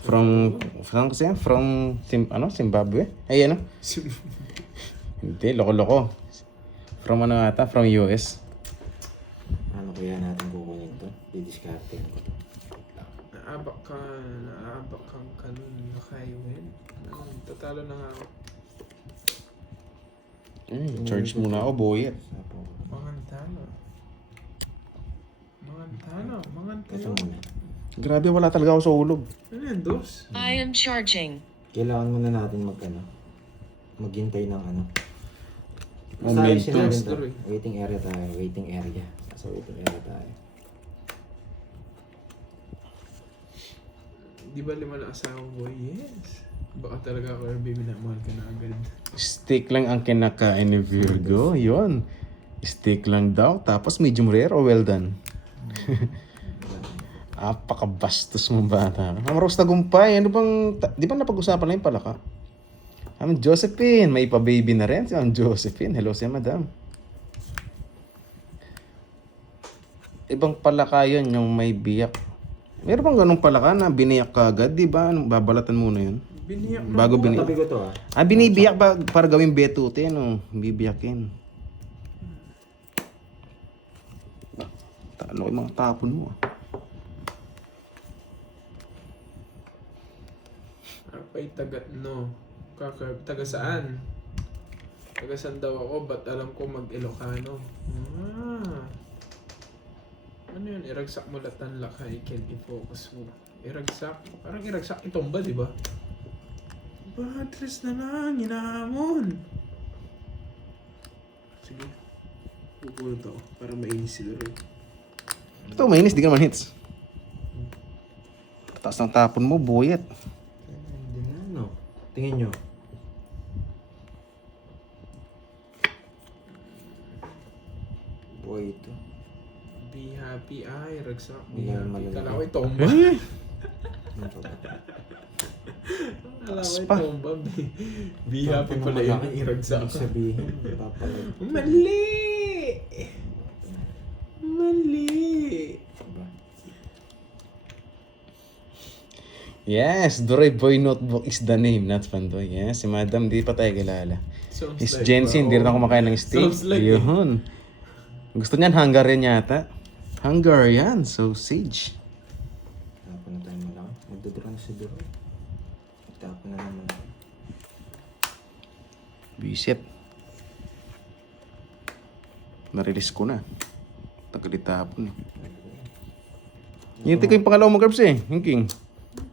From kasi yan? From Zimbabwe? Ay ano? Hindi, loko-loko. From ano ata? From US. Ano kaya natin kukunin to? Didiscarte ko to. Naabak kang kanun, nakaiwin. Tatalo na nga ako. Charge muna ako, boyet. Sapo. Mangantano. Ito muna. Grabe, wala talaga ako sa ulog. Ano yan, dos? I am charging. Kailangan muna natin maghintay ng ano. Momentum. Ayusin natin to. Tuloy. Waiting area tayo. Waiting area. Sa waiting area tayo. Di ba 5 na asawa boy? Yes. Baka talaga ako RB, minamahal ka na agad. Steak lang ang kinakain ni Virgo. Yun. Steak lang daw. Tapos medium rare o well done? Apakabastos mong bata. Ma'am Rose Tagumpay, ano bang... Di ba napag-usapan lang yung palaka? Ma'am Josephine, may pa-baby na rin si Ma'am Josephine. Hello siya, madam. Ibang palaka yun, yung may biyak. Meron bang ganung palaka na biniyak ka agad, di ba? Anong babalatan muna yun? Biniyak na Bago ako. biniyak. Tabi ko to Binibiyak ba para gawing betute, no? Bibiyakin. Talo yung mga tapon mo. Apay taga, no. Taga saan? Taga saan daw ako? Ba't alam ko mag-Ilocano? Ano yun? Iragsak mo latan lakay, can i-focus mo. Iragsak? Parang iragsak itomba, di ba? Badres na lang, inahamon. Sige. Pupulot ako para mainis si Doroy. Ito, mainis, di ka naman hits. Taas ng tapon mo, boyet. Hindi na, no? Tingin nyo. Boy, ito. Be happy, ay, ragsak. Be Hindi happy. malalaki. Kala ko itomba. Ano pa ba? Kala ko Aspa. itomba. Be happy pala yun, iragsak. Ibig sabihin, papalag. Mali! Mali! Diba? Yes, Doroy Boy Notebook is the name, not Pandoy. Yes, si Madam, di pa tayo kilala. Sounds Miss like, Jency, hindi rin ako kumakain ng steak. Sounds like Yun. Gusto niyan, Hungarian yata. Hungarian, sausage. Tapon na tayo malaki. Magdodra na si Duro. Tapon na naman. Visit. Na-release ko na. Tagal itapon. Hintay ko yung pangalawang mag-herbs eh. Yung king.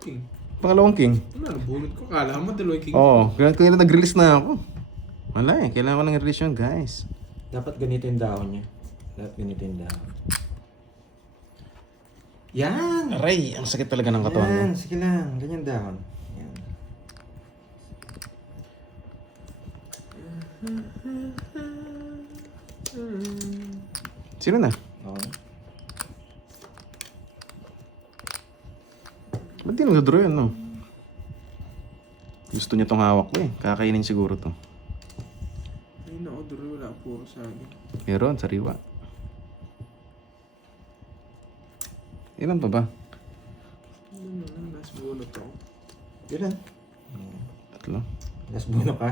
King. Pangalawang king. Ano, nabulot ko. Kala mo dalawang king. Oo, kaya nag-release na ako. Wala eh, kailangan ko ng release yun, guys. Dapat ganito yung dahon niya. Dapat ganito yung dahon. Yan! Aray, ang sakit talaga ng katawan mo. Yan, sige lang. Ganyan dahon. Yan. Sino na? Okay. Ba't di nag-draw yan, no? Gusto niya tong hawak ko eh. Kakainin siguro to. Ay, nako, Doroy. Wala po sa akin. Meron, sariwa. Ilan pa ba? Last bunot ako. Ilan? Tatlo. Last buno ka.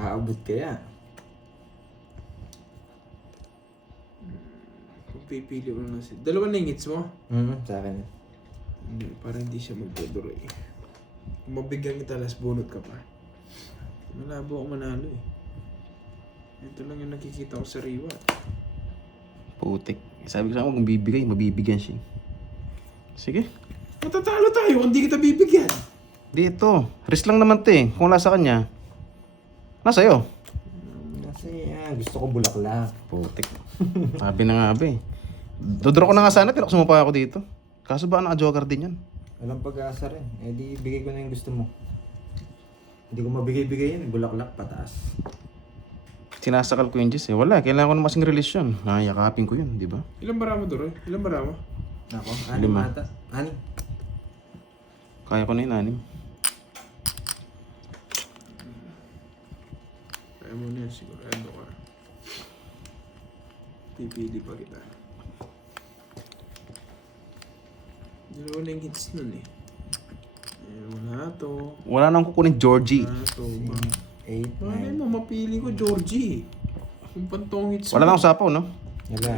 Aabot kaya. Kung pipili mo na si... Dalawa na yung hits mo? Sa akin. Hindi, para hindi siya magdodoroy. Kung mabigyan kita, last bunot ka pa. Malabo ako manalo eh. Ito lang yung nakikita ko sa riwa. Putik. Sabi ko sa kung bibigay, mabibigyan siya. Sige. Matatalo tayo kung di kita bibigyan. Dito. Risk lang naman to eh. Kung wala sa kanya. Nasa'yo. Kasi gusto ko bulaklak. Putik. Sabi na nga ba eh. Dodro ko na nga sana, pero sumapa ako dito. Kaso ba naka-joker din yan? Walang pag-asa rin. Eh di bigay ko na yung gusto mo. Hindi ko mabigay-bigay yan. Bulaklak pataas. Sinasakal ko yung Diyos eh. Wala, kailangan ko na masing relasyon. Nakayakapin ko yun, di ba? Ilang bara mo, Doroy? Ilang bara mo? Ako, 6 5. ata. 6. Kaya ko na yun, 6. Kaya mo na yan, sigurado ka. Pipili pa kita. Dalawa na yung hits nun eh. Wala to. Wala nang kukunin Georgie. Wala to. 8, Malay 9. mo, mapili ko Georgie. Yung pantong hits Wala na akong sapaw, no? Wala.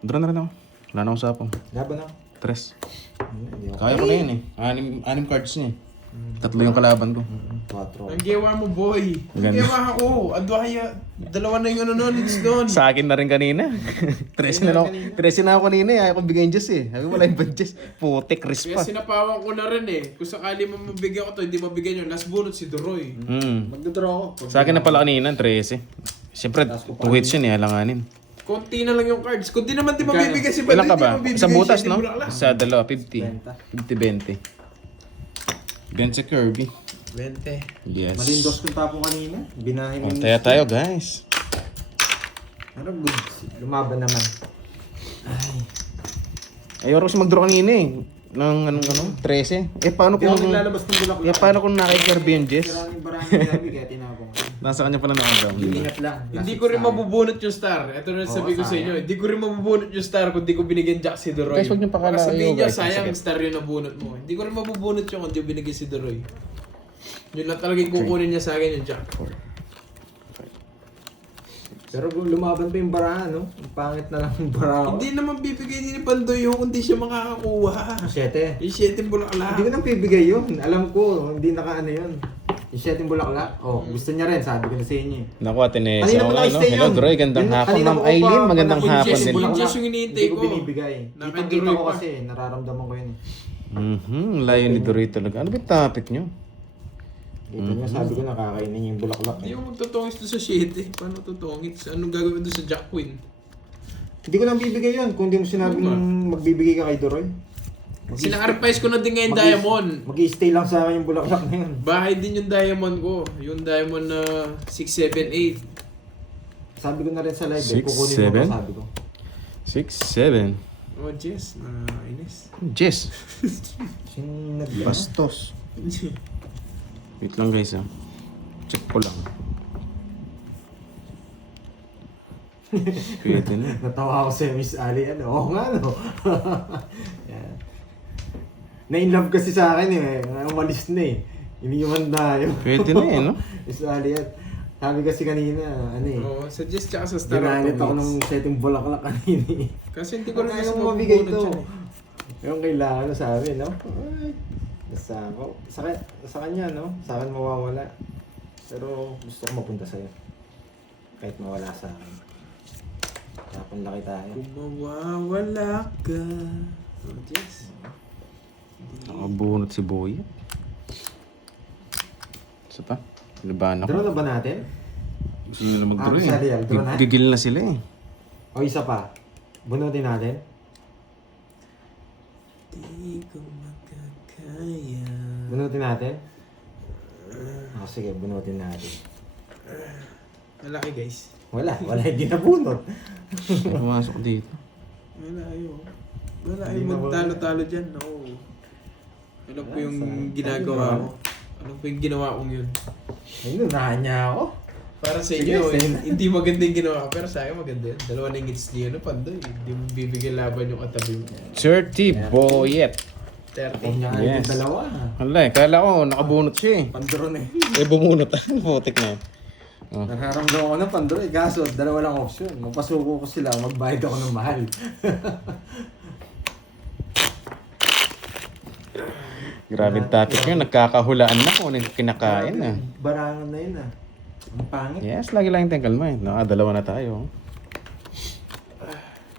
Draw na rin ako. Wala na akong sapaw. Laban ako. 3. Hindi ako. Kaya ko na yun eh. Anim cards niya eh. 3 yung kalaban ko. 4. Ang gewa mo, boy. Ang Ganda. gewa ako. Adwa kaya, dalawa na yung ano nun, hits doon. Sa akin na rin kanina. 13 na ako kanina eh. Ayaw kong bigyan Diyos eh. Sabi wala yung budget. Putik, Kaya rispa. sinapawan ko na rin eh. Kung sakali mo mabigyan ko to, hindi mabigyan yun. Last bunot si Duroy. Magdodraw ako. Sa akin na pala kanina, 13. Siyempre, 2 hits yun eh. Alanganin. Konti na lang yung cards. Kung di naman di mabibigyan si Baldo, Ilan ka di ba? mabibigyan Isang butas, siya, no? di Bulaklak. Sa dalawa, 50. 50-20. Gan si Kirby. 20. Yes. Malindos kong tapong kanina. Binahin O, taya tayo, guys. Pero good. Lumaban naman. Ayaw kasi mag-draw kanina eh. Ng 13. Paano Hindi kung... ako naglalabas ng bulaklak. Paano kung nakikirby yung Jess? Sira yung barangay namin kaya tinapong. Nasa kanya pala naka-draw. Ingat lang. Hindi ko rin mabubunot yung star. Ito na sabi ko sa inyo. Hindi ko rin mabubunot yung star kung di ko binigyan Jack si Duroy. Guys, huwag niyo pakalayo, Baka sabihin niya, guys. sayang Sakit. star yung nabunot mo. Hindi ko rin mabubunot yung kung di binigyan si Duroy. Yun lang talaga yung kukunin niya sa akin yung Jack. Pero kung lumaban pa yung barahan, no? Ang pangit na lang yung barahan. Hindi naman bibigay ni Pandoy yung kung di siya makakakuha. 7. Yung 7 bulaklak. Hindi ko nang bibigay yun. Alam ko, hindi nakaano yun. Yung 7 bulaklak. Oh, gusto niya rin. Sabi ko na sa inyo eh. Naku, Ateneo. Kanina pa na-stay Hello, yun. Droy. Gandang Yun, hapon. kanina Ma'am ko pa Aileen, magandang panaginip hapon Jess, din. yung bulaklak. Jess yung hinihintay Hindi ko ko. binibigay. Nakay Kita Duroy ko pa. kasi, nararamdaman ko yun. Layo ni Droy talaga. Ano ba yung topic nyo? Kita niya, sabi ko nakakainin niya yung bulaklak. Hindi mo magtutungis doon sa 7. Paano tutungis? Anong gagawin doon sa Jack Queen? Hindi ko nang bibigay yun. Kung hindi mo sinabing magbibigay ka kay Duroy. Sinakarifice ko na din ngayon Diamond. Mag-i-stay lang sa akin yung bulaklak na yun. Bahay din yung Diamond ko. Yung Diamond na 6, 7, 8. Sabi ko na rin sa live, 6, kukunin mo 7. ba sabi ko. 6, 7. Oh, Jess. Inis. Jess. Sino nagyan? Bastos. Wait lang guys ah. Check ko lang. Pwede na. Natawa ako sa Miss Ali. Ano? Oo nga, no? Yan. Na-inlove kasi sa akin eh. Umalis na eh. Iniwan tayo. Pwede na eh, no? Miss Ali yan. Sabi kasi kanina, ano eh. Oo, sa Jess tsaka sa Star Ginalit ako Atomics. ng setting bulaklak kanina eh. Kasi hindi ko rin Ayaw gusto mo mabigay mabubunod ito. dyan eh. Yung kailangan na sa amin, no? Ay, basta ako. Sa kanya, no? Sa akin mawawala. Pero gusto ko mapunta sa'yo. Kahit mawala sa akin. Tapon laki tayo. Kung mawawala ka. Oh, Jess. Nakabunot si Boy. Isa pa? Laban ako. Draw na ba natin? Gusto nyo na mag-draw Ah, Sadial, draw na? eh. Gigil na sila eh. O isa pa. Bunutin natin. Di ko makakaya. Bunutin natin. O sige, bunutin natin. Malaki guys. Wala hindi na bunot. Pumasok dito. Malayo. Hindi Malayo na magtalo-talo dyan. No. Ano po yung ginagawa ko? Ano po yung ginawa kong yun? Ay, nunahan niya ako. Para sa Sige, inyo, sige na. hindi maganda yung ginawa ko. Pero sa akin maganda yun. Dalawa na yung hits ni ano, Pandoy. Hindi mo bibigyan laban yung katabi mo. 30 Boyet. 30. Kung niya Yes. yung dalawa. Wala eh. Kala ko nakabunot siya eh. Pandoron eh. Bumunot. Putik na. Nakaramdaman ko na Pandoron. Kaso, dalawa lang option. Magpasuko ko sila, magbayad ako ng mahal. Grabe yung topic nyo. Nagkakahulaan na kung ano yung kinakain ah. Barangan na yun ah. Ang pangit. Yes, lagi lang yung kalma eh. Dalawa na tayo.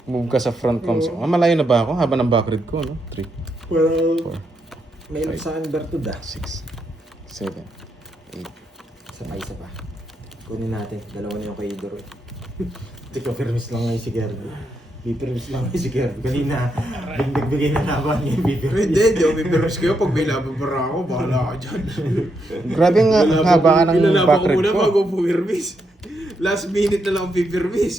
Move ka sa front comms. Malayo na ba ako? Haba ng back read ko, no? 3, Well, 4, may ilang sa akin Bertud ah. 6, 7, 8. Isa pa. Kunin natin. Dalawa na yung kay Idoro. Tika, firmis lang ngayon si Gerbo. Bipirmis lang ngayon si Gerbo. Kanina, nagbigay na laban niya yung bipirmis. Hindi, hindi ako bibirmis kayo. Pag may laban para ako, bahala ka dyan. Grabe nga haba ka ng Ilalaban back ko read muna ko. bago pumirmis. Last minute na lang ako pipirmis.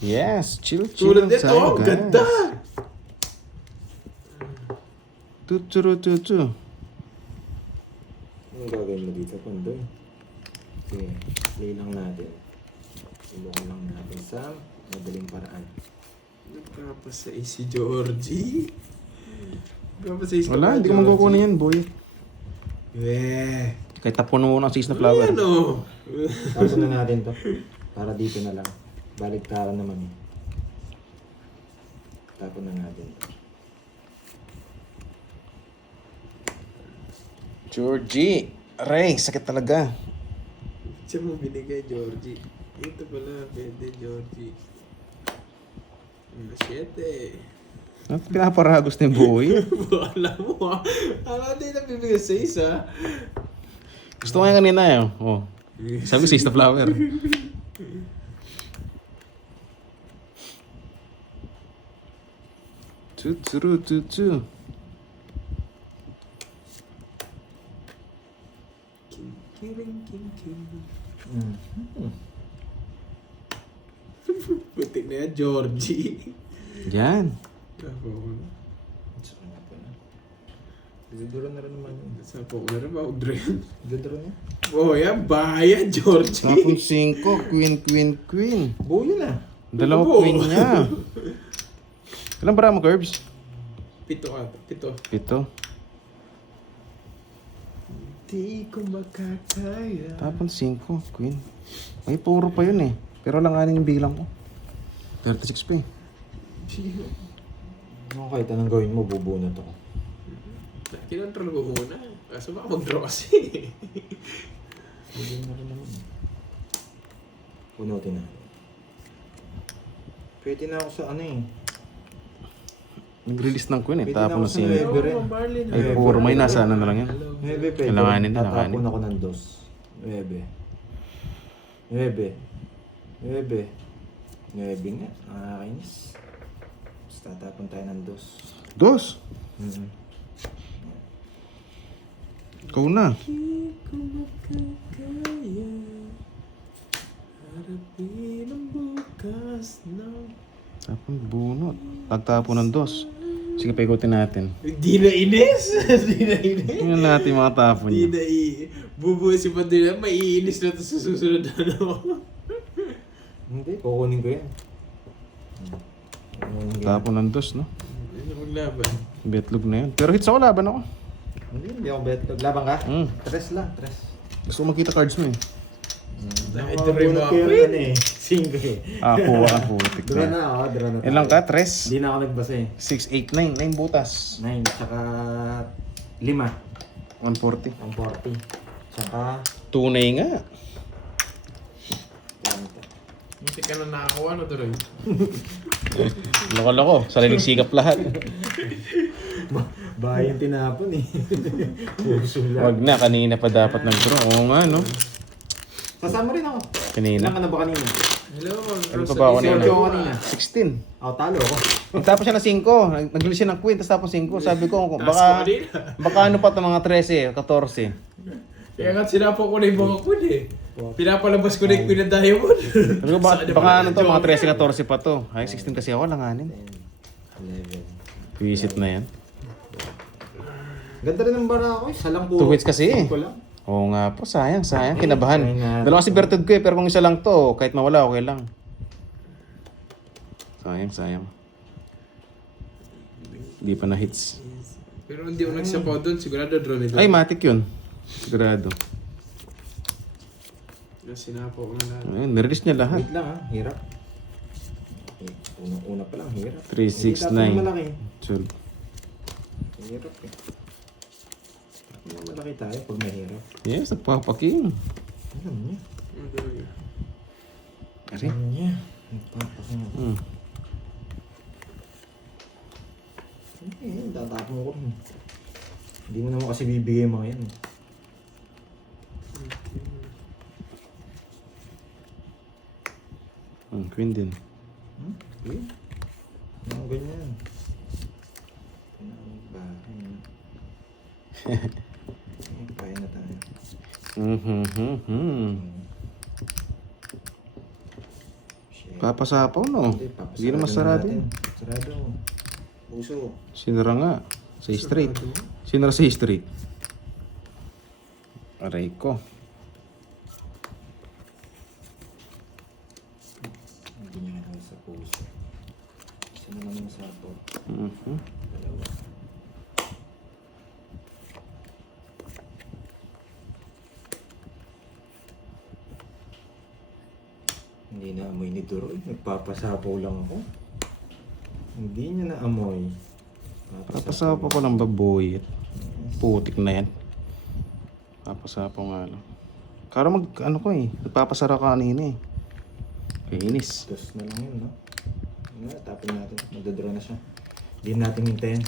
Yes, chill Tulad lang nito, tayo, guys. ganda! Tutu. Anong gagawin mo dito, Pandoy? Okay, play lang natin. Ilong lang natin sa madaling paraan. Nagpapasay si Georgie. Nagpapasay si Wala, hindi ko makukunin yan, boy. Weh. Kahit tapon mo ng sis na flower. Ano? Tapos na natin to. Para dito na lang. Baligtaran naman eh. Tapon na natin to. Georgie! Aray, sakit talaga. Siya mo binigay, Georgie. Ito pala, pwede, Georgie. 7. Ano pinaparagos na yung buo yun? Alam mo ah. Alam din na bibigay sa isa. Gusto ko nga kanina eh. Oh. Sabi sis na flower. Tuturu. King. Mm. Putik na yan, Georgie. Yan. Duduro na rin naman yun. Saan po ko na rin ba? Udrin. Duduro niya. Oh, yan. Bayan, Georgie. Tapon 5, queen. Buo yun ah. Dalawa Ano po? queen niya. Ilang bara mo, Curbs? 7 ata. 7. 7. Di ko makakaya. Tapon 5, queen. May puro pa yun eh. Pero langanin yung bilang ko. 36 pa eh. Ano kahit anong gawin mo, bubuo na to. Kinontrol ko muna. Kaso baka mag-draw kasi. Bubuo na rin naman. Punutin na. Pwede na ako sa ano eh. Nag-release ng queen eh. Pwede Tapon na na ako sa sino. Nueve rin. Marlin. Ay, puro may nasa ano na lang yan. Nuebe pwede. Kailanganin din, Tatapon kailanganin. ako ng 2. Nuebe nga. Nakakainis. Tapos tatapon tayo ng 2. 2. Mm-hmm. Ikaw na. Di ko makakaya. Harapin ang bukas na. Tapon bunot. Tagtapon ng 2. Sige, paikutin natin. Di na inis. Di na inis. Tingnan natin mga tapon Di niya. na bubuo si Padilla. Maiinis na ito sa susunod na naman. Hindi, kukunin ko yan. Kukunin ko yan. Tapon ng 2, no? Ano maglaban? Betlog na yun. Pero hits ako, laban ako. Hindi ako bet. Laban ka? Mm. 3 lang, 3. Gusto ko makita cards mo eh. Dahil Ako, tuloy bunot mo ko ako yung ano eh. 5 eh. Ah, kuha ka putik Draw na. na ako, draw na. Ilang ka? 3? Hindi na ako nagbasa eh. 6, 8, 9. 9 butas. 9, tsaka 5. 140. Ang 40. Tsaka Tunay nga. 20. Hindi ka na nakakuha na tuloy. Loko-loko. Sariling sikap lahat. Bahay yung tinapon eh. Puso lang. Wag na. Kanina pa dapat nag-draw. Oo nga, no? Sasama rin ako. Kanina. Ilan ka na ba kanina? Hello, Ano pa ba ako kanina? 18 ako kanina. 16. Ako talo ako. Nagtapos siya ng 5. Nag-release siya ng queen, tapos tapos 5. Sabi ko, Taas ko baka kanina. ano pa ito, mga 13, 14. Kaya nga sinapo ko na yung mga kun eh. Pinapalabas ko na yung Queen of Diamond. Sabi ko, baka ano to, mga 13, 14 pa to. Ay, 16 kasi ako, langanin. 11. Visit na yan. Ganda rin ng bara ako eh. Salang po. 2 hits kasi eh. Ko lang. Oo nga po, sayang, kinabahan. Ay, nga. Dalawa kasi berted ko eh, pero kung isa lang to, kahit mawala, okay lang. Sayang. Hindi pa na hits. Pero hindi ko nagsapaw doon, sigurado draw nito. Ay, matik yun. Sigurado. Sinapo ko na lahat. Ayun, nirelease niya lahat. Wait lang ha. Hirap. Okay. Una pa lang. Hirap. 3, 6, 9. Malaki. 12. Hirap eh. Malaki tayo pag mahirap. Yes, nagpapaking. Alam niya. Kasi? Alam niya. Nagpapaking. Tatapon ko rin. Hindi mo naman kasi bibigay yung mga yan. Queen din. Okay. Mga ganyan. Bahay. Kaya na tayo. Shit. Papasapaw, no? Hindi naman sarado. natin. Sarado. Puso. Sinara nga. Sa straight. Sinara sa straight. Aray ko. Hindi niya naman sa puso. Isa na naman sa ato. Dalawa. Duroy. Nagpapasapaw lang ako. Hindi niya naamoy. Papasapaw ko ng baboy. Putik na yan. Papasapaw nga lang. Kara ano ko eh. Nagpapasara ka kanina eh. Kainis. Dos na lang yun, no? Tapin natin. Magdadraw na siya. Hindi natin hintayin.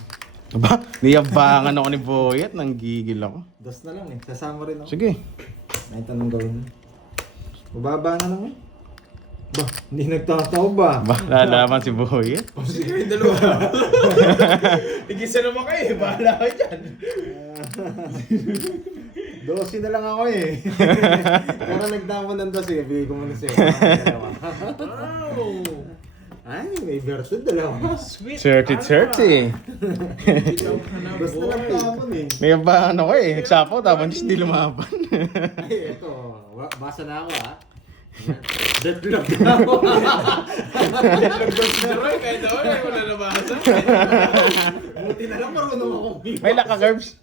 Aba, niyabangan ako ni Boyet. Nanggigil ako. Dos na lang eh. Sasama rin ako. Sige. May tanong gawin mo. Mababa na lang eh. Ba, hindi nagtataw ba? Ba, lalaman si Boyet. Sige kayong dalawa. Tigisa naman kayo. Bahala ka dyan. 12 na lang ako eh. Kaya nagtapon ng 12 eh. Bigay ko muna sa'yo. Wow. Ay, may virtud dalawa. Sweet. 30-30. Ikaw ka na, Basta boy. nagtapon eh. Niyabangan ako eh. Nagsapaw tapos hindi lumaban. Ay, eto. Basa na ako ah. Deadlock na ako. Duroy, kahit ako eh. Wala nabasa. Buti na lang marunong akong May laka, Garbs.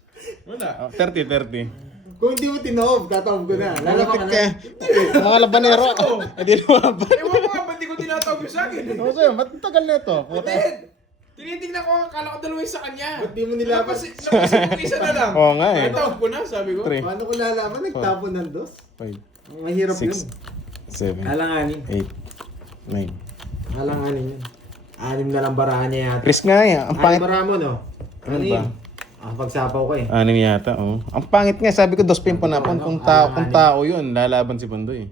Wala. 30-30. Kung hindi mo tinaob, tatawag ko na. Lalaman ka na. Mga labanero. Hindi lumaban. Ewan ko nga, ba't di ko tinatawag yung sa akin? Ano sa'yo? Ba't tagal na ito? Then, tinitingnan ko, akala ko dalawa yung sa kanya. Ba't di mo nilaban? Napasin ko isa na lang. Oo nga eh. Natawag ko na, sabi ko. 3, Paano ko lalaman? Nagtapon ng 2? 5, Mahirap yun. 6, 7, Alanganin. 8, 9. Alanganin yun. 6 na lang barahan niya yata. Chris nga eh. Ang pangit. Bara mo no? Ano ba? yun? Pagsapaw ko eh. 6 yata, oh. Ang pangit nga, sabi ko, 2 pin pa na po. Kung tao yun, lalaban si Bandoy.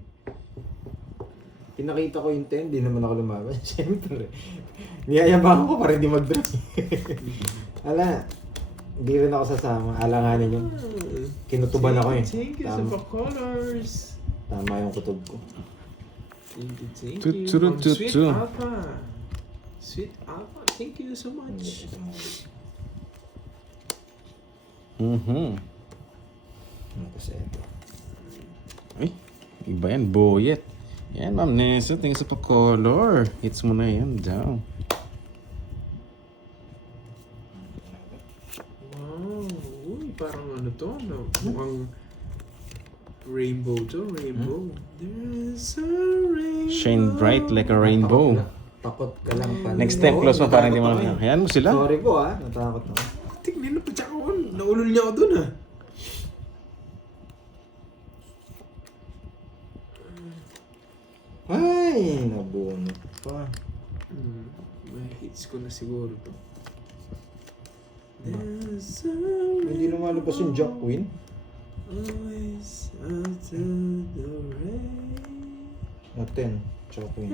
Pinakita ko yung 10, di naman ako lumaban. Siyempre. Niyayabangan ko para hindi mag-draw. Ala, hindi rin ako sasama. Alanganin yun. Kinutuban ako eh. Thank you sa Tama, colors. tama yung kutob ko. Thank Tut, you. turut, From tut, Sweet tut. Alpha. Sweet Alpha, thank you so much. Tapos eto. Ay, iba yan, Boyet. Yan, Ma'am Nessa, tingin sa pa-color. Hits mo na yan, down. Wow. Uy, parang ano to, no? Mukhang rainbow to, rainbow. There's a rainbow. Shine bright like a rainbow. Takot ka lang pala. Next time, close mo, parang hindi mo Natakot ako na. Hayaan mo sila. Sorry po ah, natakot ako. Tignan na pa siya ako. Naulol niya ako dun ah. Ay, nabunot pa. May hits ko na siguro to. There's a Hindi lumalabas yung Jack Queen. always after the rain. O 10, Jack Queen.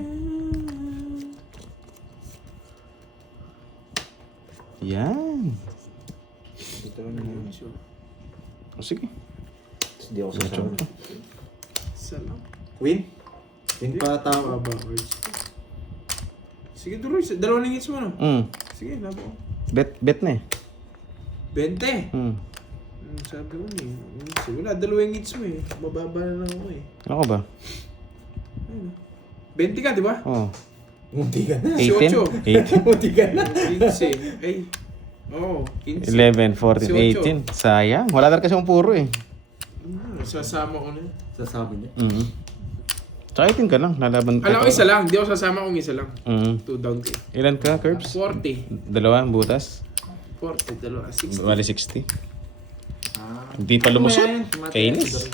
Yan. Dito lang naman. O sige. Tapos di ako sasama. Salam. Queen? Queen pa tama. Baba cards. Sige, tuloy. Dalawa ng hits mo, no? Sige, labo ko. Bet na eh. 20. Mm. Sabi ko eh. Sige, wala. Dalawang hits mo eh. Mababa na lang ako eh. Ako ba? Ayun. 20 ka, di ba? Oh. Munti ka na. 18? 18? Munti ka na. 15. Ay. Oo. 15. 11, 14, 18. Sayang. Wala talaga siyang puro eh. Sasama ko na. Sasabi niya. Tsaka 18 ka lang. Lalaban ka. Alam ko isa lang. Di ako sasama kung isa lang. 2 down to. Ilan ka, Curbs? 40. Dalawa, butas. 40. Dalawa. 60. Bali 60. Ah. Hindi pa lumusot. Kainis.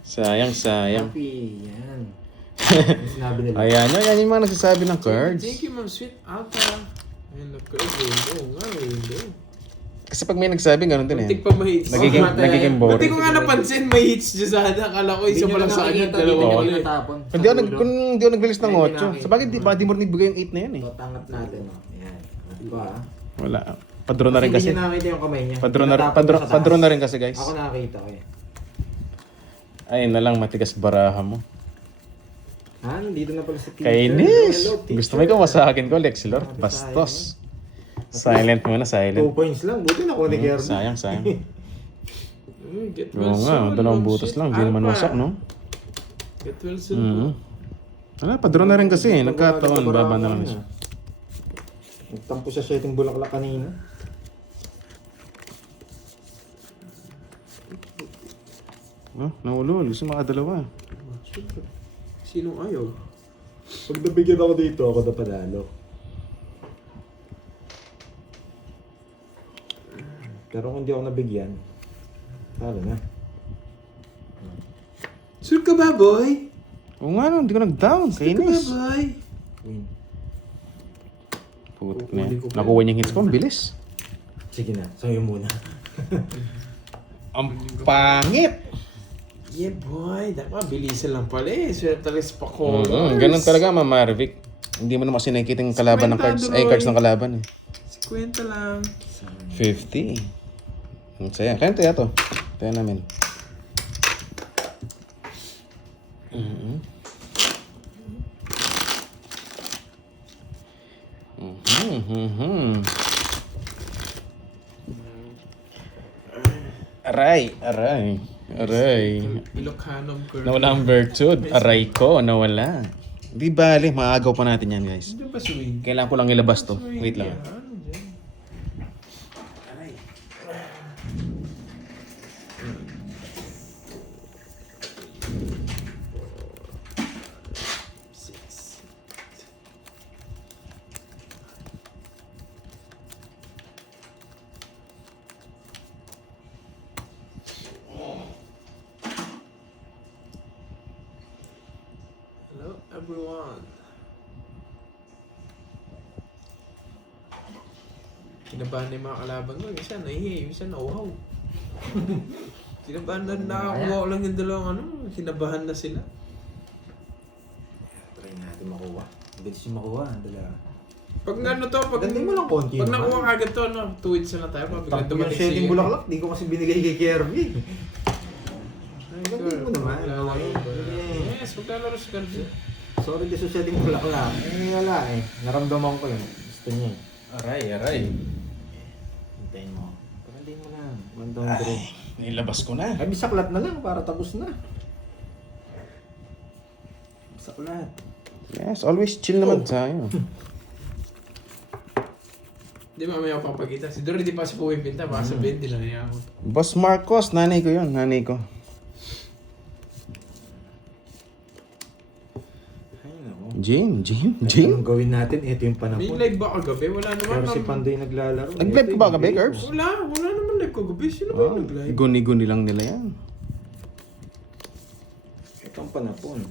Sayang. Happy. Yan. Yung sinabi nila. Ayan yung mga nagsasabi ng cards. Thank you, Ma'am Sweet Alpha. Ayun, rainbow nga, rainbow. Kasi pag may nagsabi, ganun din eh. Muntik pa ma-hits. Nagiging Buti boring. ko nga napansin, may hits dyan sa akin. Akala ko isa pa lang sa kanya. Dalawa ko ko ulit. natapon. Kung di ako nag-release ng 8. Sa bagay, di mo rin ibigay yung 8 na yan eh. Tangat natin. Oh. Yan. Diba? Wala. Padro na rin kasi. Hindi niya nakita yung kamay niya. Padro Natapon ko sa taas. na rin kasi guys. Ako nakakita ko eh. Ay na lang, matigas baraha mo. Ah, nandito na pala sa teacher. Kainis! Hello, teacher. Gusto mo ikaw masakin ko, Lexilor? Bastos. Silent muna, 2 silent. points lang. Buti na ko ni Gerda. Sayang. Get well Oo nga, soon, dalawang Ma'am butas Sweet lang. Hindi naman Alpha. wasak, no? Get well soon po. Wala, padro na rin kasi. Nagkataon, baba na lang siya. Nagtampo siya 7 bulaklak kanina. Oh, naulol. Gusto makadalawa. Siyempre. Sinong ayaw? Pag nabigyan ako dito, ako na panalo. Pero kung hindi ako nabigyan, talo na. Sure ka ba, boy? Oo nga no, hindi ko nag-down. Sure ka ba, Kainis. boy? Win. Putik na Kukunin yan. ko pa Nakuha niyang hits ko. Ang bilis. Sige na, sa'yo muna. Ang pangit! Yeah, boy. Dapat bilisan lang pala eh. Swerte talaga sa Pacolas. Ganun talaga, Ma'am Marvic. Hindi mo naman kasi nakikita yung kalaban ng cards. Ay, cards ng kalaban eh. 50 lang. 50. Ang saya. Kaya tayo to. Tayo namin. Aray, aray, aray. Ilochanum curve. Nawala ang virtud. Aray ko, nawala. Di bale, maagaw pa natin yan, guys. Hindi ba swing? Kailangan ko lang ilabas to. Wait lang. Ano dyan? Aray. Six. Hello, everyone. Kinabahan na yung mga kalaban ko. Yung isa nahihiya, yung isa nauhaw. Kinabahan na nakakuha ko lang yung dalawang ano. Kinabahan na sila. Try natin makuha. Bilis yung makuha, dala. Pag ano to, pag, Ganda mo lang konti pag naman. nakuha kagad to, ano, 2 weeks na lang tayo. Pag biglang Takbo yung dumating shedding bulaklak, di ko kasi binigay kay Kirby. Ganda mo naman. Yes, maglalaro si Kirby. Sorry di sa shedding bulaklak. Eh, wala eh. Naramdaman ko yun. Gusto niya eh. Aray, aray. Hintayin mo. Parandayin mo na. One down draw. Nilabas ko na. Ay, bisaklat na lang para tapos na. Bisaklat. Yes, always chill naman tayo. Di ba mamaya ako papagita? Si Dory di pa si pumipinta. Baka sabihin nila niya ako. Boss Marcos, nanay ko yun, nanay ko. Ay, naku. Jim. Anong gawin natin? Ito yung May panapon. live ba kagabi? Wala naman. Pero si Pandoy naglalaro. Nag-live Ito ka ba yung kagabi, video. Curbs? Wala naman live kagabi. Sino ba Oh, yung nag-live? guni-guni lang nila yan. Ito ang panapon.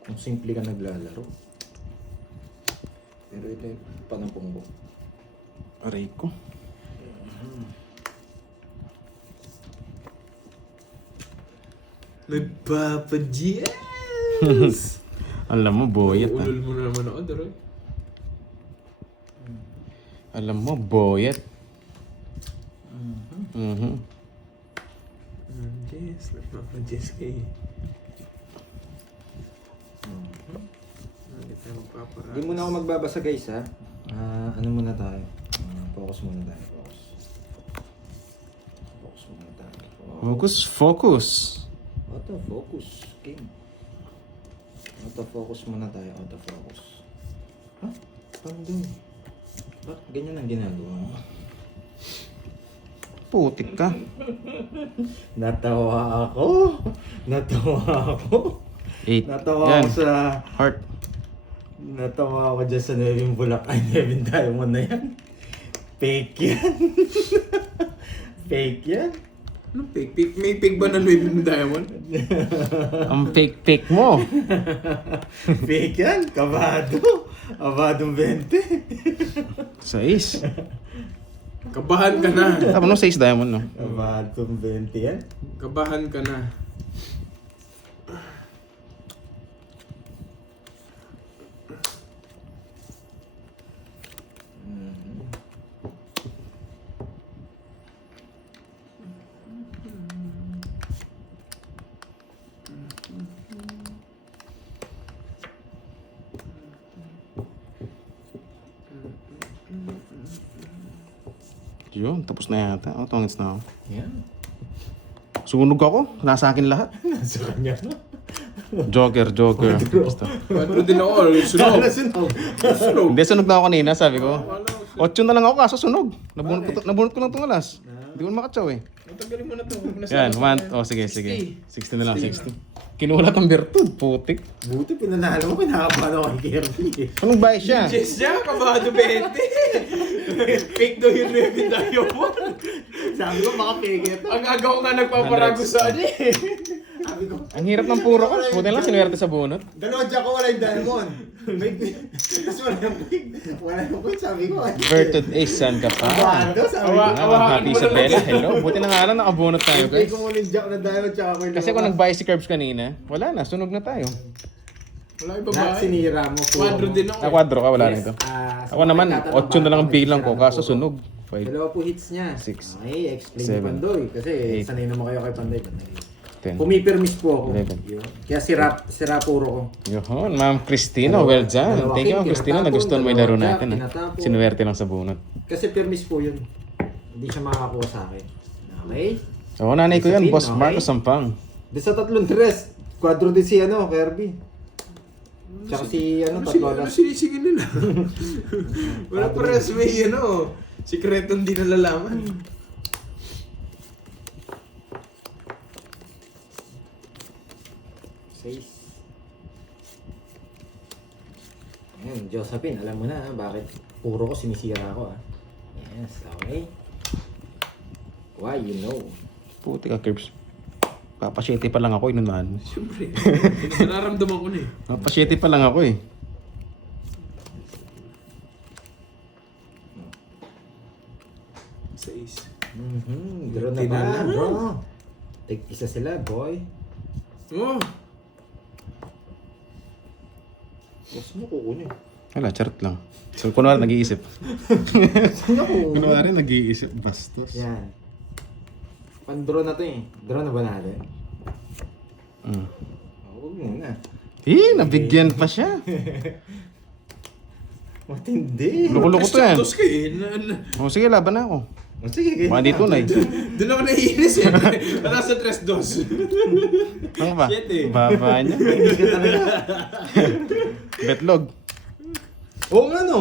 Kung simple ka naglalaro. Pero ito yung panapon ko. Aray ko. Nagpapa-GS! Alam mo, boyet ha. Ulol mo na naman ako, Dory. Alam mo, boyet. Mhm. GS. Nagpapa-GS kayo. Hindi tayo magpaparaan. Hindi muna ako magbabasa guys ha. Ano muna tayo? Focus muna tayo. Focus muna tayo. Focus. Autofocus. King. Autofocus muna tayo. Autofocus. Ha? Pandoy. Bakit ganyan ang ginagawa mo? Putik ka. Natawa ako. Natawa ako. 8. Natawa Yan. ako sa... Heart. Natawa ako dyan sa Nevin Bulak. Ay, Nevin Diamond na yan. Fake yan. Fake yan. Anong fake? May fake ba na Louis Vuitton Diamond? Ang fake mo. Fake yan. Kabado. Kabadong 20. 6. Kabahan ka na. Tapos no 6 diamond no. Kabadong 20 yan. Kabahan ka na. Yun, tapos na yata. Oh, tongits na ako. Yan. Sunog ako. Nasa akin lahat. Nasa kanya na. Joker. Basta. Paano din ako? Sunog. Sunog. Hindi, sunog na ako kanina, sabi ko. Wala ako. 8 na lang ako kaso sunog. Nabunot ko lang itong alas. Hindi ko makatsaw eh. Matanggalin mo na to. Yan, 1. Oh, sige, sige. 60 na lang, 60. Kinulat ang bertud, putik. Buti pinanalo mo, pinakapaano kay Kirby. Anong bayad siya? Yes siya, kabado 20. Fake daw yun na yung tayo mo. Sabi ko, baka peke ito. Ang agaw nga nagpaparago sa ano eh. Sabi ko, Ang hirap ng puro ko. Buti lang sinuwerte sa bunot. dalawa dyan ko, wala yung diamond. Tapos wala yung quick. Wala yung quick, sabi ko. Bertud Ace, saan ka pa? Bando, sabi ko. Happy Isabella, hello. Buti na nga lang nakabunot tayo, Hindi guys. ko muna yung jack na diamond, tsaka ko yung Kasi kung nag-buy si Curbs kanina, wala na, sunog na tayo. Wala yung Lahat babae. sinira mo. Quadro din ako. Nakwadro ka, wala nito. Ako naman, 8 na lang ang bilang ko, kaso sunog. 5, Dalawa po hits niya. 6, Okay, explain ni 7, Pandoy. Kasi 8, sanay naman kayo kay Pandoy. 10. Pumipirmis po ako. 11. Yun. Kaya sira puro ko. Yun, Ma'am Christina, well done. Thank you, Ma'am Christina. Nagustuhan mo yung laro natin. Sinuwerte lang sa bunot. Kasi pirmis po yun. Hindi siya makakakuha sa akin. Okay? Oo, nanay ko yan, Discipline, Boss okay? Marcos Sampang. Di sa tatlong tres, quadro din si Kirby. Tsaka si Ano Tatlolas. sinisigil nila? Wala pares may sikretong di nalalaman. Safe. Ayan, Josephine, alam mo na bakit puro ko sinisira ko Yes, okay. Why you know? Puti ka, Curbs. Papasyete pa lang ako, inunahan. Siyempre. Nararamdaman ko na eh. Papasyete pa lang ako eh. Sa ace. Draw na ba? Tinala. Draw. Take isa sila, boy. Oh! Gusto mo kukunin. Wala, charot lang. So, kunwari nag-iisip. Saan niya kukunin? Kunwari nag-iisip, bastos. Yan. Pan-draw na to eh. Draw na ba natin? Huwag muna. Nabigyan pa siya. Matindi. Loko-loko to yan. Dos ka eh. O sige, laban na ako. Sige, ganyan. Mga dito na eh. Doon ako naiinis eh. Wala sa 3-2. Ano ba? Shit eh. Baba niya. Hindi ka talaga. Betlog. Oo nga no.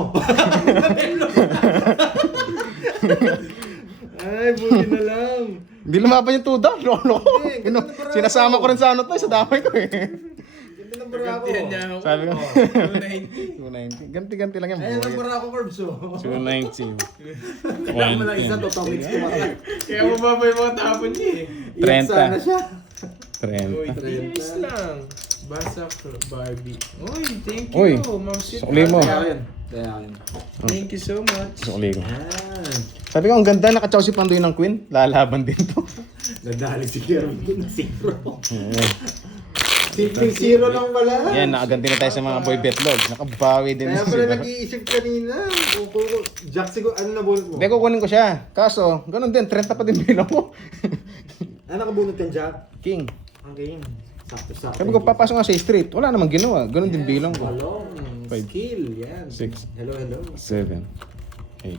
Ay, buti na lang. Hindi lumaban yung tuda. Lolo. Hindi, ganda na parang Sinasama ako. ko rin sa ano to, sa damay ko eh. Ganda ng bara ako. Gantihan niya ako. Sabi ko. 290. 290. Ganti-ganti lang yan. Ayan ang bara ako, Curbs. 290. Kailangan mo lang isa, total mix ko maka. Kaya mababa yung mga tapon niya eh. 30. Sana siya. uy, 30. 3 lang. Basak Barbie. Uy, thank Uy, you. Ma'am Sita. sukli mo. Kaya yun. Kaya yun. Thank you so much. Sukli ko. Yan. Sabi ko, ang ganda, nakachaw si Pandoy ng Queen. Lalaban din to. Nadali si Kirby na zero. Simpleng zero lang pala. Yan, nakaganti na tayo sa mga boy betlog. Nakabawi din Kaya si pala Bar. nag-iisip kanina. Jack siguro, ano na bullet mo? Hindi, kukunin ko siya. Kaso, ganun din, 30 pa din bilang ko. Ano nakabunot kang Jack? King. Ang game. Sakto-sakto. Sabi ko, papasok nga sa street. Wala namang ginawa. Ganun din bilang ko. Walong. Five. Skill. Yan. 6, Hello, hello. 7, 8.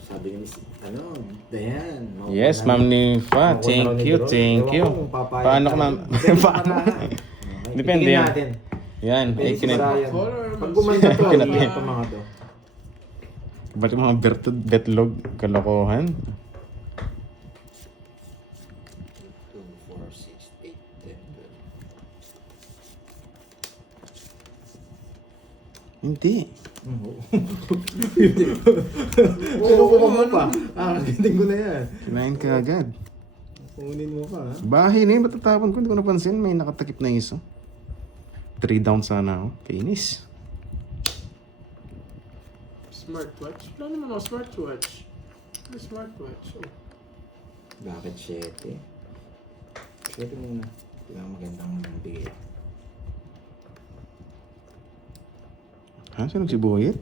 Sabi ni Miss, Dayan. Yes, Ma'am Nifa. Thank you, thank you. Paano ka, ma'am? Paano? Depende Tingin yan. natin. Yan, Depende ay si Brian. Color, Pag gumanda to, Kinat- iyan pa mga to. Ba't yung mga betlog kalokohan? 2, 4, 6, 8, 10, 12. Hindi. Kinukuha mo pa. Kaginting ko na yan. Kinain ka agad. Kunin mo pa, ha? Bahay na yun, matatapon ko. Hindi ko napansin. May nakatakip na isa. 3 down sana ako. Kainis. Smartwatch? Wala naman ako smartwatch. Ano smartwatch? Oh. Bakit 7? 7 muna. Kailangan magandang bigay. Ha? Sino si Boyet?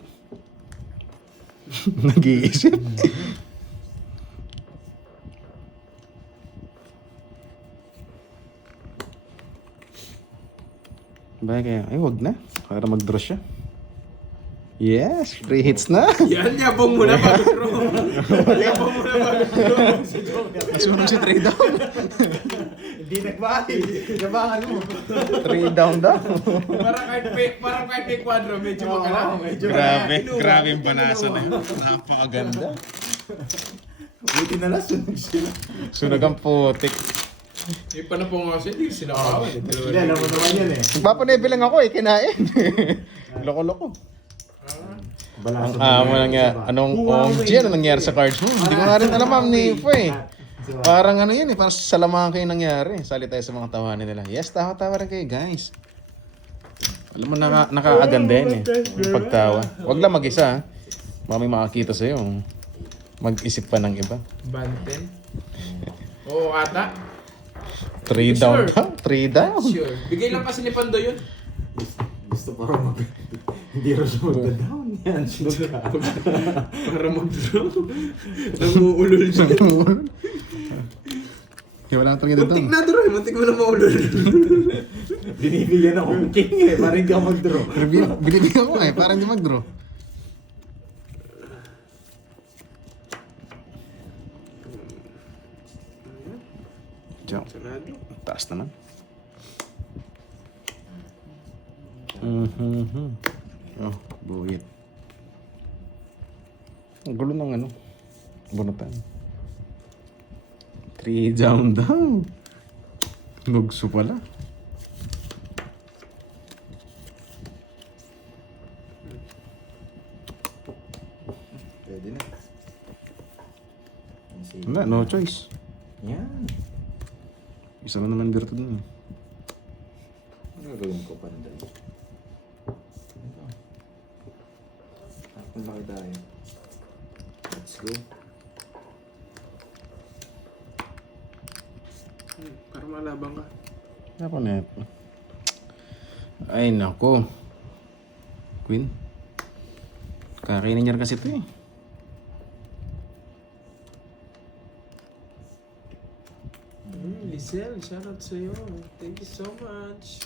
Nag-iisip. Ba kaya? Ay, wag na. Para mag-draw siya. Yes! 3 hits na! Yan, yabang muna bago throw. Yabang muna bago throw. Nasunog si 3 down. Hindi nagbahay. Nabangan mo. 3 down daw. Parang kahit may quadro, medyo magkala. medyo Grabe yung banasa na yun. Napakaganda. Buti na lang, sunog sila. Sunog ang putik. Yung panapong kasi, hindi sila kawan. Hindi, alam mo naman yan eh. Magpapanebe lang ako eh, kinain. Loko-loko. Ang amo nangyari. Anong OMG, ano nangyari sa cards mo? Hindi ko nga rin alam, Ma'am Nipo eh. Parang ano yun eh, parang salamangan kayo nangyari. Sali tayo sa mga tawanin nila. Yes, tawa-tawa rin kayo guys. Alam mo, nakakaganda yun eh. Yung pagtawa. Huwag lang mag-isa ha. Baka may makakita sa'yo. Mag-isip pa ng iba. Banten? Oo, ata. 3 down Sure. ka? 3 down? Sure. Bigay lang kasi ni Pando yun. Gusto pa rin hindi rin siya magda-down yan. Sunog ka. Para mag-draw. Namuulol siya. Kaya wala talaga dito. Muntik na draw eh. Muntik mo na maulol. Binibigyan ako ng king eh, para hindi ako mag-draw. Binibigyan ko eh, para hindi mag-draw. Diyan. Sarado. Taas naman. Oh, buhit. Ang gulo ng ano. Bunutan. 3 down daw. Nugso pala. Pwede na. Wala, no choice. Yan. Isa lang naman virtud na. Ano gagawin ko pa na dahil? Tapos laki tayo. Let's go. Para malabang ka. Ako na ito. Ay, nako. Queen. Kakainin niya rin kasi ito eh. Lizelle, shoutout sa'yo. Thank you so much.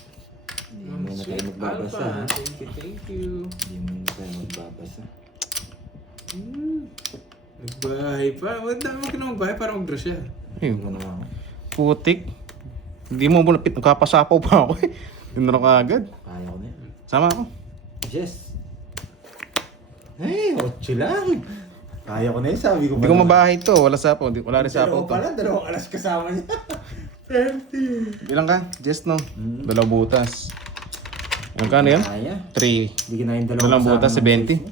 Hindi Ma'am muna tayo Sweet magbabasa ha. Alpha, thank you. Hindi muna tayo magbabasa. Nagbahay pa. Huwag ka na magbahay para mag-draw siya. Ayun. Ano naman ako? Putik. Hindi mo muna nagkapasapaw pa ako eh. Tinuro ka agad. Kaya ko na yan. Sama ako. Yes. Hey, 8 lang. Kaya ko na yun, sabi ko. Hindi ko mabahay to. Wala sapaw. Wala rin sapaw to. Dalawang alas kasama niya. Bilang ka? Just no. Dalawang butas. Ilang ka ano yan? Kaya. 3. Hindi ka na yung Dalawang butas, kasama ng 70. size mo.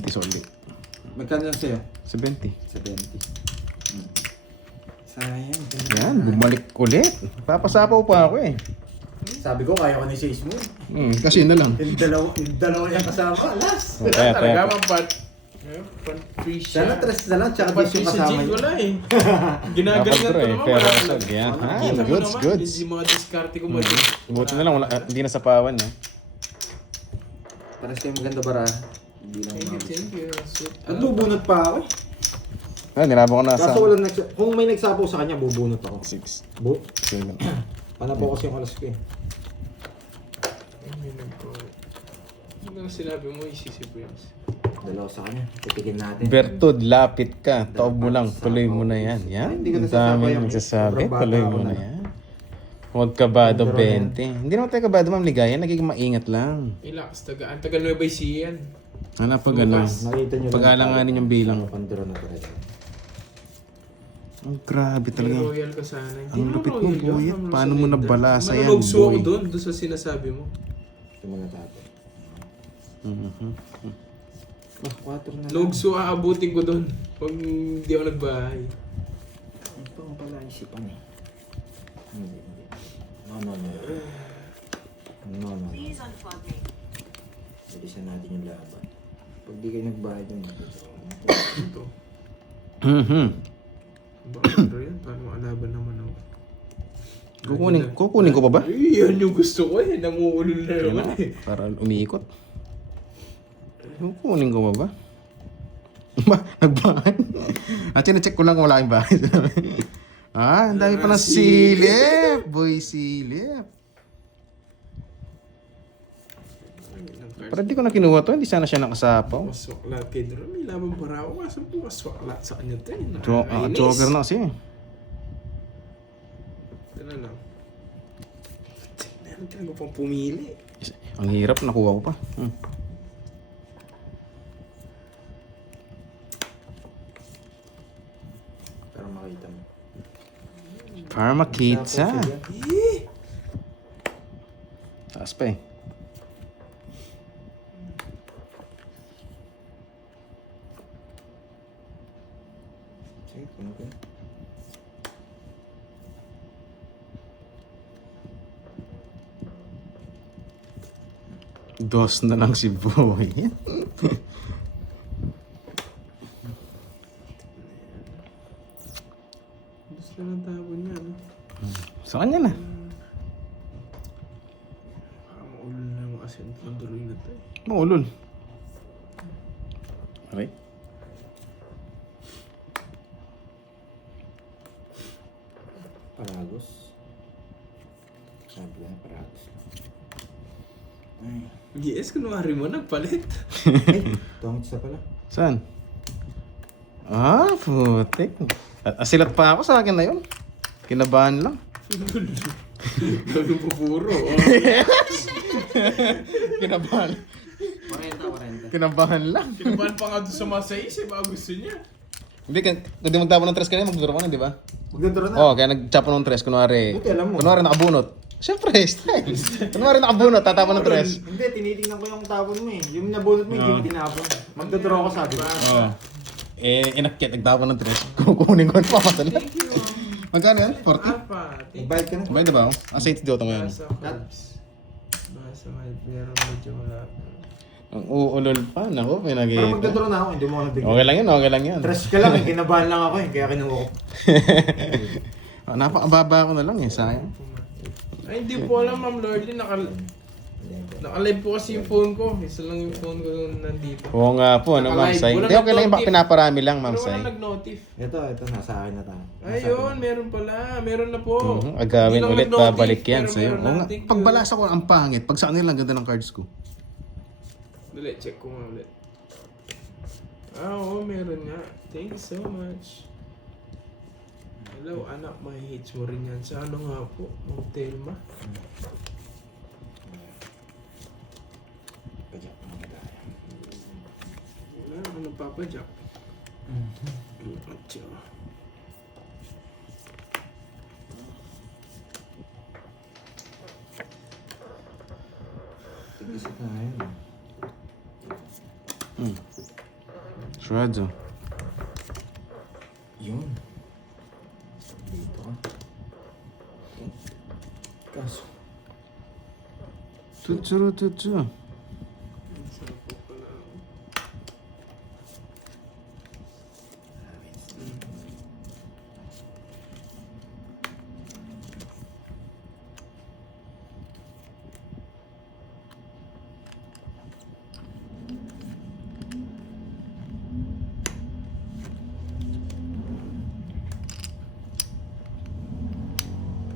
70 solid. Magkano lang sa'yo? 70. 70. Sayang. Yan, bumalik ulit. Papasapaw pa ako eh. Sabi ko, kaya ko na yung size mo. Kasi na lang. Yung dalawa niya kasama, alas. Wala talaga mapat. Pan-free siya. Sana tres na lang, tsaka Pan-free yung sa kasama Jig, niya. wala eh. Ginagalingan ko naman. Pero Wala solid. talaga. Yan. Kita mo Goods, naman, goods. Hindi mga diskarte ko mali. Buti na lang. Hindi na sapawan eh. Pares kayo maganda bara. Hindi lang Thank you. Sweet Nagbubunot pa ako. Nilabang ko na sa... Kaso walang kung may nagsapaw sa kanya, bubunot ako. 6. Bu? 7. Panapo kasi yung alas ko eh. Ano lang sinabi mo, isisip ko yun. Dalawa sa kanya. Titikin natin. Bertud, lapit ka. Taob mo lang. Tuloy mo na yan. Yan. Hindi ko Ang nasasabi dami yung nagsasabi. sobrang bata Tuloy ako mo na na. yan. Huwag kabado Pero yan. 20. Hindi naman tayo kabado, Ma'am Ligaya. Nagiging maingat lang. Relax, ang tagal Nueva Ecija yan. Ano pag ano? Nakita nyo Pag-alanganin yung bilang. Pandero na pala. Ang grabe May talaga. royal ka sana. Hindi Ang naman lupit mo, royal yun. Buyet. Naman Paano mo solid. nabalasa yan, Manunogso ako boy? doon sa sinasabi mo. Ito muna tayo. Mhm. 4 na lang. Nogso aabutin ko doon. Pag hindi ako nagbahay. Ito ko pala isipan eh. Hindi. No. Please unplug me. Bilisan natin yung laban. Pag di kayo nagbayad yung Ito. Mhm. Bakit yun? Paano maalaban naman ako? Kukunin ko pa ba? Ay, yan yung gusto ko eh. Nanguulol na naman eh. Para umiikot. Kukunin ko pa ba? Nagbahan. At sinecheck ko lang kung wala kang bahay. Ang dami pa ng silip. Boy, silip. Parang di ko na kinuha to. Hindi sana siya nakasapaw. Maswaklat kay Dro. May laban para ako. Kaso po maswaklat sa kanya to eh. Joker na kasi. Ano lang. Meron talaga pang pumili. Ang hirap, nakuha ko pa. Para makita mo. Para makita. Tapos yun. Taas pa eh. Sige, puno ko. Dos na lang si Boy. Gusto lang tapon niya, no? Sa kanya na. Maulol na yung asin ng duloy na to eh. Maulol. Okay. Paragos. Sabi lang, paragos lang. Ay. Yes, kunwari mo, nagpalit. Ay, tongits na pala. Saan? Ah, putik. Asilat pa ako sa akin na yun. Kinabahan lang. Gano'n po puro. Oh. Kinabahan. 40. Kinabahan lang. Kinabahan pa nga doon sa masais eh, baka gusto niya. Hindi, kundi magtapon ng tres kanina, magduro ka na, di ba? Magdadro na. Oo, kaya nagtapon ng tres, kunwari. Buti alam mo. Kunwari nakabunot. Siyempre, style. Kunwari nakabunot, tatapon ng tres. Hindi, tinitingnan ko yung tapon mo eh. Yung nabunot mo, hindi mo tinapon. Magdodro ako sabi ko. Oo. Inakyat, nagtapon ng tres. Kukunin ko, papasalat. Magkano yan? 40? Apat. Magbayad ka na. Sabay, di ba? Asa ito dito ngayon. Basa cards. Basa meron medyo malapit. Ang uulol pa, naku, pinag Pero magdodro na ako, hindi mo ako nabigyan. Okay lang yun, okay lang yan. Stress ka lang, eh. Kinabahan lang ako eh. Kaya kinuha ko. Napakababa ko na lang eh, sayang. Ay, hindi po alam, Ma'am Lordy. Naka-live po kasi yung phone ko. Isa lang yung phone ko nandito. Oo nga po, ano Ma'am Nakalive. Sai. Walang Hindi, okay lang yung nag-notif. pinaparami lang, Ma'am Pero Sai. walang nag-notif. Ito, nasa akin na tayo. Ayun, meron pala. Meron na po. Agawin Hindi lang ulit, nag-notif, babalik yan pero sa'yo. meron Oo na. nga, Thank you. pagbalasa ko ang pangit, pag sa kanila, ang ganda ng cards ko. Dali, check ko nga ulit. Oo, meron nga. Thank you so much. Hello, anak. Mahihits mo rin yan. Sa ano nga po? Motelma. Wala, ano Papa Jack? Atyo. Tigis tayo. Shreds, oh. Yun. Dito ka. Okay. Kaso. Tutsuru, tutsu. Ang sarap po pala.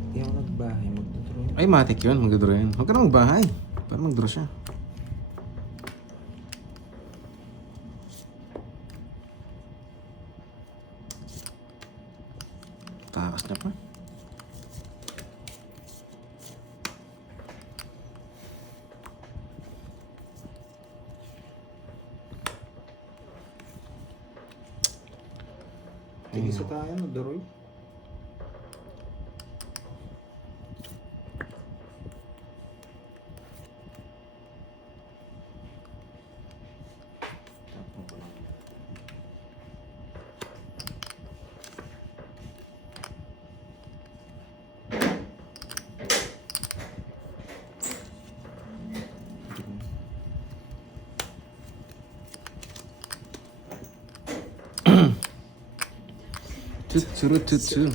Hindi ako nagbahay. Magdodro. Ay, matik yun, magdodro yan. Huwag ka na magbahay. Para magdro siya. Takas na pa. Tigis tayo. Magdoroy. Tapon ko lang. Tutsuru, tutsu.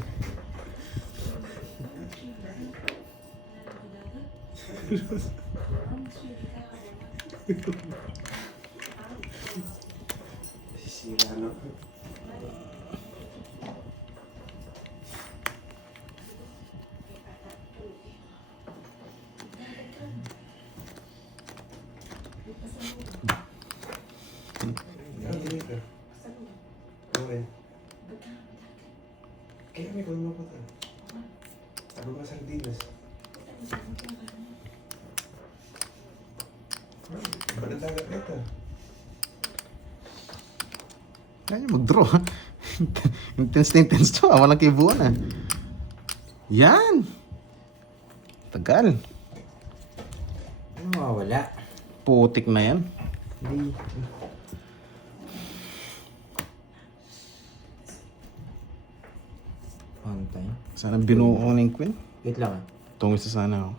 Sira na. Okay. Kaya may kulma pa tayo. Ano ba sardinas? Baladagat na ito. Kaya niya mag-draw. Intense na intense to. Walang kibuan ah. Yan! Tagal. Ano mawawala? Putik na yan. Hindi. Pantay. Sana binuo ko na yung queen. Wait lang ah. Tungos sa sana ako.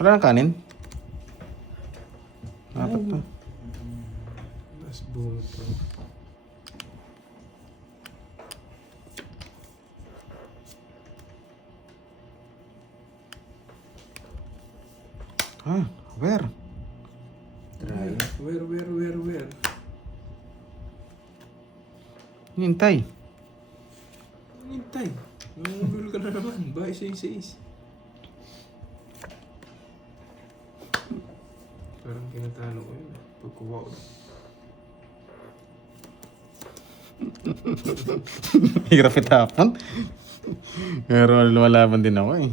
Wala nang kanin? Apat pa. Mas bunot to. Ah, where? Try. Where? Hintay. Hintay. Nangungul ka na naman. Bye, 6-6. Parang kinatalo ko yun. Pagkuha ko. Hirap itapon. Pero lumalaban din ako eh.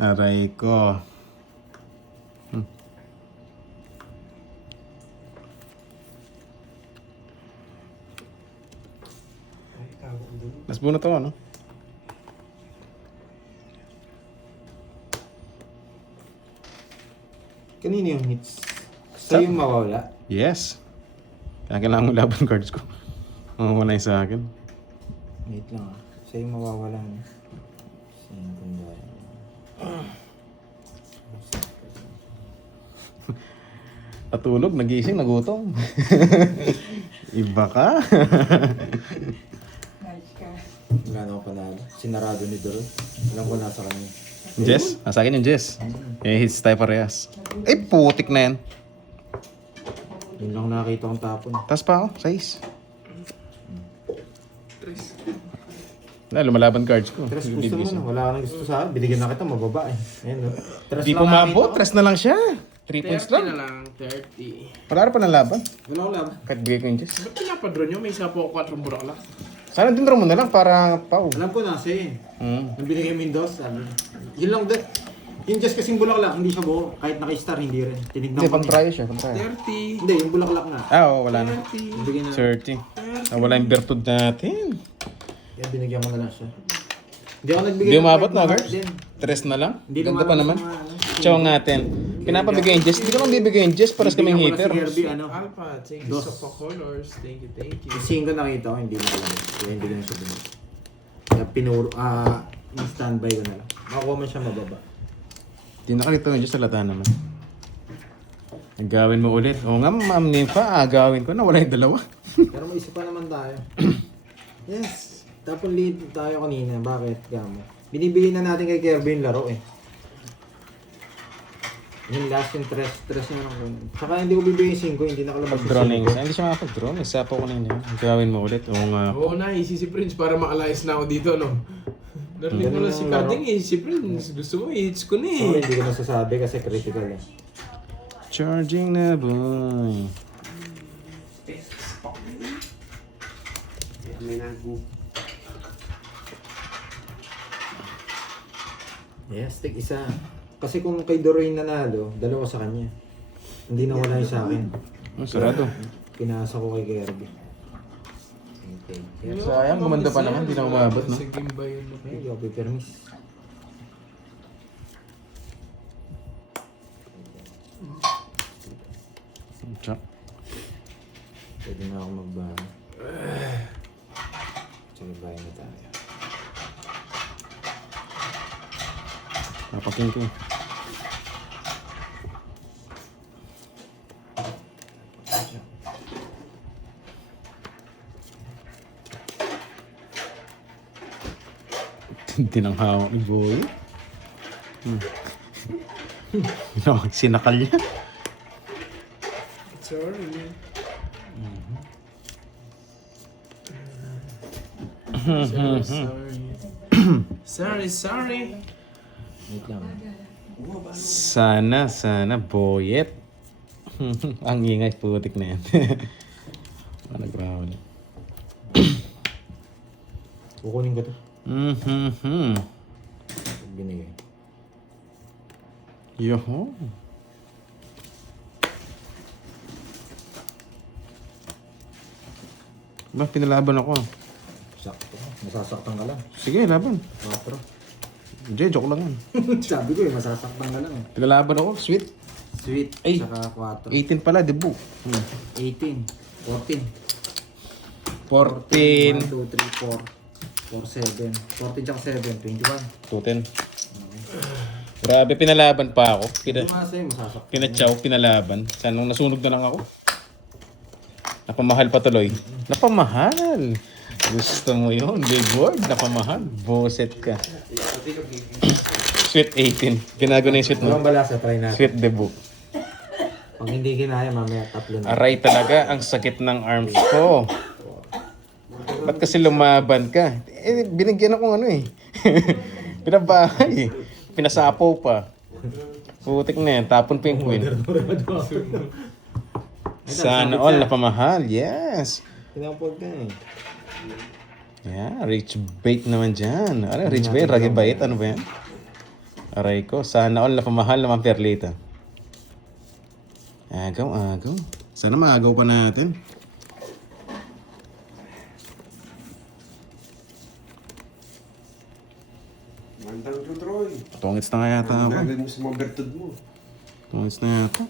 Aray ko. Ay, tago ko dun. Mas bunot ako, no? Kanino yung hits? Sa'yo yung mawawala? Yes. Kaya kailangan mo laban cards ko. Mawawala yung sa akin. Wait lang ah. Sa'yo yung mawawala mo. Sa'yo kundahan. Natulog, nagising, nagutom. Iba ka. Wala na ako panalo. Sinarado ni Doron. Alam ko nasa kanya. Jess? Sa akin yung Jess. Eh, hits tayo parehas. Eh, putik na yan. Yun lang nakakita kong tapon. Taas pa ako, 6. Tres. Na, lumalaban cards ko. Tres gusto mo na. Wala ka nang gusto sa akin. Binigyan na kita, mababa eh. Ayun no. Tres Di lang pumabot, nakita ko. 3 na lang siya. 3 points 30 na lang. lang. 30. Wala pa ng laban. Wala ko laban. Kahit bigay ko yung Jess. Ba't pinapadro nyo? May isa po ako 4 buraklak. Sana din mo na lang para pau. Alam ko na kasi. Hmm. Nung binigay mo yung dos, sabi. Yun lang din. Yung just kasing bulaklak, hindi siya buo. Kahit naka-star, hindi rin. Tinignan Hindi, ko. pang try siya, pang try. 30. Hindi, yung bulaklak nga. Ah, oo, wala na. 30. Bigyan na. 30. Wala yung virtud natin. Kaya binigyan ko na lang siya. Hindi ako nagbigay. Hindi ng umabot card na, na girl? card din. 3 na lang? Hindi Ganda pa naman. mga ano. Chong natin. Pinapabigay yung Jess. Hindi ka man bibigay yung Jess, paras kaming Bibigyan ko hater. na si Kirby, ano. Alpha, thank you Dos. so for colors. Thank you. Yung 5 nakita ko, hindi na alam. Kaya hindi ko na siya binigay. Kaya pinuro, yung standby ko na lang. Makuha man siya mababa. Hindi nakalito yung Jess, salata naman. Gawin mo ulit. Oo nga, ma'am Nympha, gawin ko na. Wala yung dalawa. Pero may isa pa naman tayo. Yes. Tapos lead tayo kanina. Bakit? Gamo. Binibigay na natin kay Kirby yung laro eh. Yung last yung tres na lang ko. Saka hindi ko bibigay yung 5, hindi nakalabas Pag-draw na yung yung isa. Hindi siya makapag-draw. May sapo ko na yun. Gawin mo ulit. Oo nga. Oo na, easy si Prince para makalayas na ako dito, no? Narinig mo lang si Carding eh, si Prince. Gusto mo, hits ko na 5. eh. Sorry, hindi ko nasasabi kasi critical eh. Charging na boy. Yes, take isa. Kasi kung kay Doroy nanalo, dalawa sa kanya. Hindi na wala yung sa akin. Sarado. Pinasa ko kay Kirby. Okay. Yes. Sayang, gumanda pa naman, hindi na umabot, no? Sa game ba yun? Ay, hindi ako pipermis. Check. Pwede na ako magbago. Sige, bayan na tayo. Napaking ko. Tinang hawak ni Boy. No, sinakal niya. Sorry. Sorry. Wait lang. Sana, boyet. Ang ingay putik na yan. Nag-round. Kukunin ko to. Mhm. Binigay. Yoho. Ba, pinalaban ako. Sakto. Masasaktan ka lang. Sige, laban. 4. Hindi, joke lang yan. Sabi ko masasaktan ka lang. Pinalaban ako, sweet. Sweet. Ay. Saka 4. 18 pala, debut. 18. 14. 14. 1, 2, 3, 4. 4, 7. 14 tsaka 7. 21. 210. Grabe, pinalaban pa ako. Ito nga sa'yo, masasaktan. Pinachow, pinalaban. Sana nung nasunog na lang ako. Napamahal pa tuloy. Napamahal. Gusto mo yun, big word. Napamahal. Boset ka. Sweet 18. Ginago na yung sweet Walang mo. balasa, try natin. Sweet debut. Pag hindi kinaya, mamaya 3 na. Aray talaga, ang sakit ng arms ko. Ba't kasi lumaban ka? Eh, binigyan akong ano eh. Pinabahay. Pinasapo pa. Putik na yan. Tapon pa yung queen. Sana all napamahal. Yes. Pinampod ka eh. Yeah, rich bait naman dyan. Ano, rich bait? Ragi bait? Ano ba yan? Aray ko. Sana all napamahal naman perlita. Agaw, agaw. Sana maagaw pa natin. Mandang to, Troy. Tungits na nga yata ako. Gagawin mo sa mga bertod mo. Tungits na yata.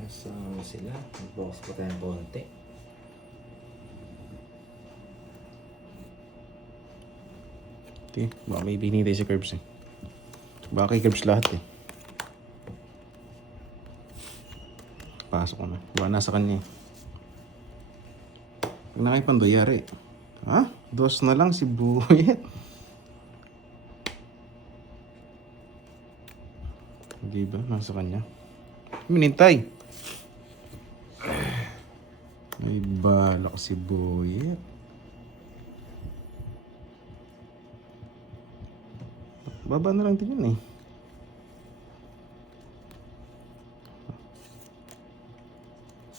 Nasama sila. Mag-box pa tayong konti. Baka may binintay si Curbs eh. Baka kay Curbs lahat eh. Pasok ko na. Baka nasa kanya eh. Pag nakipandayari. Ha? 2 na lang si Buyet. Hindi ba? Nasa kanya. Minintay. May balak si Buyet. Baba na lang din yun eh.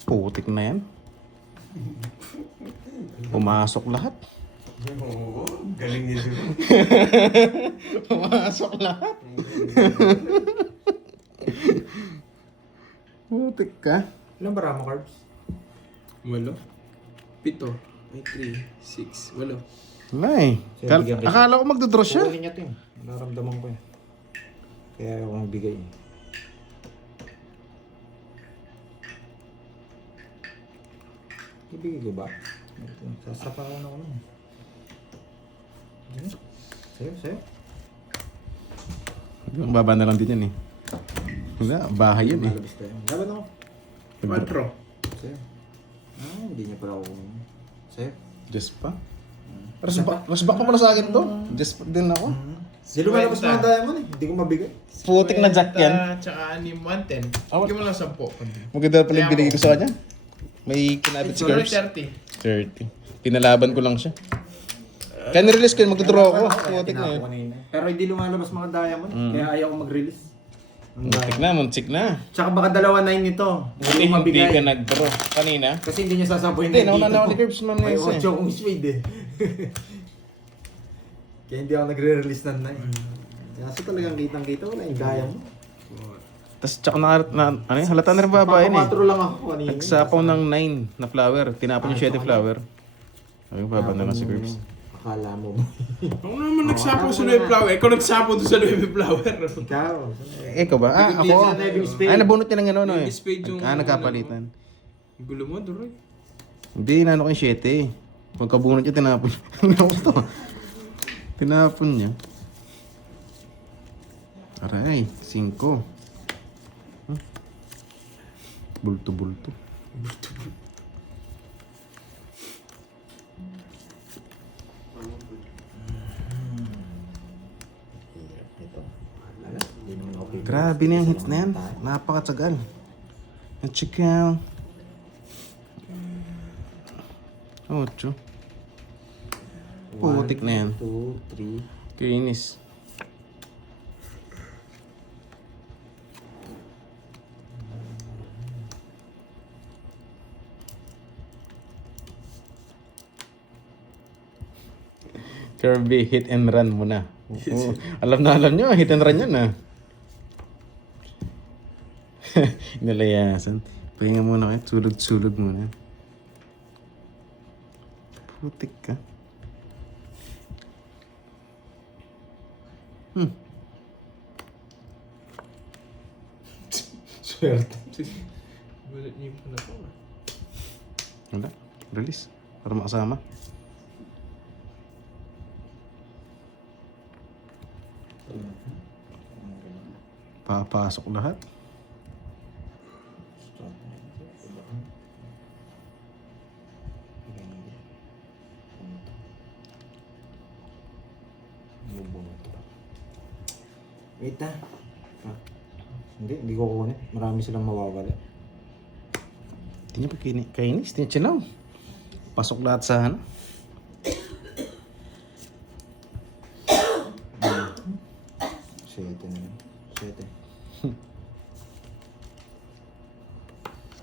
Putik na yan. Pumasok lahat. Oo, galing niya siya. Pumasok lahat. Putik ka. Ilang bara mo, Carbs? 8. 7. Ay, 3, 6, 8. Wala eh. Akala ko magdodraw siya. Kukunin niya ito eh. Nararamdaman ko eh. Kaya ayaw kong bigay eh. Ibigay ko ba? Sasapakan ako nun. Sa'yo, sa'yo. Baba na lang din yan eh. Wala, bahay yun eh. Malabis tayo. Laban ako. 4. Sa'yo. Ah, hindi niya pala ako kunin. Sa'yo. Just pa? Mas back pa pala sa akin to. Just pa din ako. Hindi lumalabas mo ng diamond eh. Hindi ko mabigay. Putik na jack yan. Tsaka 6, 110. Oh. Bigyan mo lang 10. Maganda pala yung binigay ko sa kanya. May kinabit si Sorry, Curbs. 30. 30. Pinalaban ko lang siya. Kaya nirelease ko yun, magdodraw ako. Putik na yun. Pero hindi lumalabas mga diamond. Kaya ayaw ko mag-release. Muntik na, muntik na. Tsaka baka 2-9 nito. Buti Hindi ko hindi mabigay. ka nagdraw. Kanina? Kasi hindi niya sasabuhin Hindi, nauna na ako ni Curbs man May ngayon 8 akong speed eh. Kaya hindi ako nagre-release ng 9. Kaso talagang kitang-kita wala yung diamond. Tapos tsaka ano yun, halata na rin babae eh. Papamatro lang ako kanina. Nagsapaw ng 9 na flower. Tinapon yung 7 flower. Ay, baba na lang si Curbs. Akala mo. Ako naman nagsapo sa 9 flower. Ikaw nagsapo doon sa 9 flower. Ikaw. Ikaw ba? Ah, Hindi ako. siya diving spade. Ay, nabunot niya ng ano, no eh. Diving spade yung- Nagkapalitan. Gulo mo, Duroy. Hindi, inano ko yung 7 eh. Pagkabunot niya, tinapon niya. Ano to? Tinapon niya. Aray, 5. Bulto-bulto. Ito. Wala. Hindi naman ako pipili. Grabe na yung hits na yan. Napakatsagal. Yung chicken. Ocho. Putik na yan. 2, 3. Kinis. Kirby, hit and run muna. Oo. Alam nyo, hit and run yan ah. Nalayasan. Pahinga muna kayo, sulog-sulog muna. Putik ka. Swerte. Bulit niyo pa na po. Wala, release. Para makasama. Papasok lahat. Wait ah. Hindi ko kukunin. Marami silang mawawala. Hindi niya pa kainis, hindi niya chinaw. Pasok lahat sa ano. Sete na lang. Sete.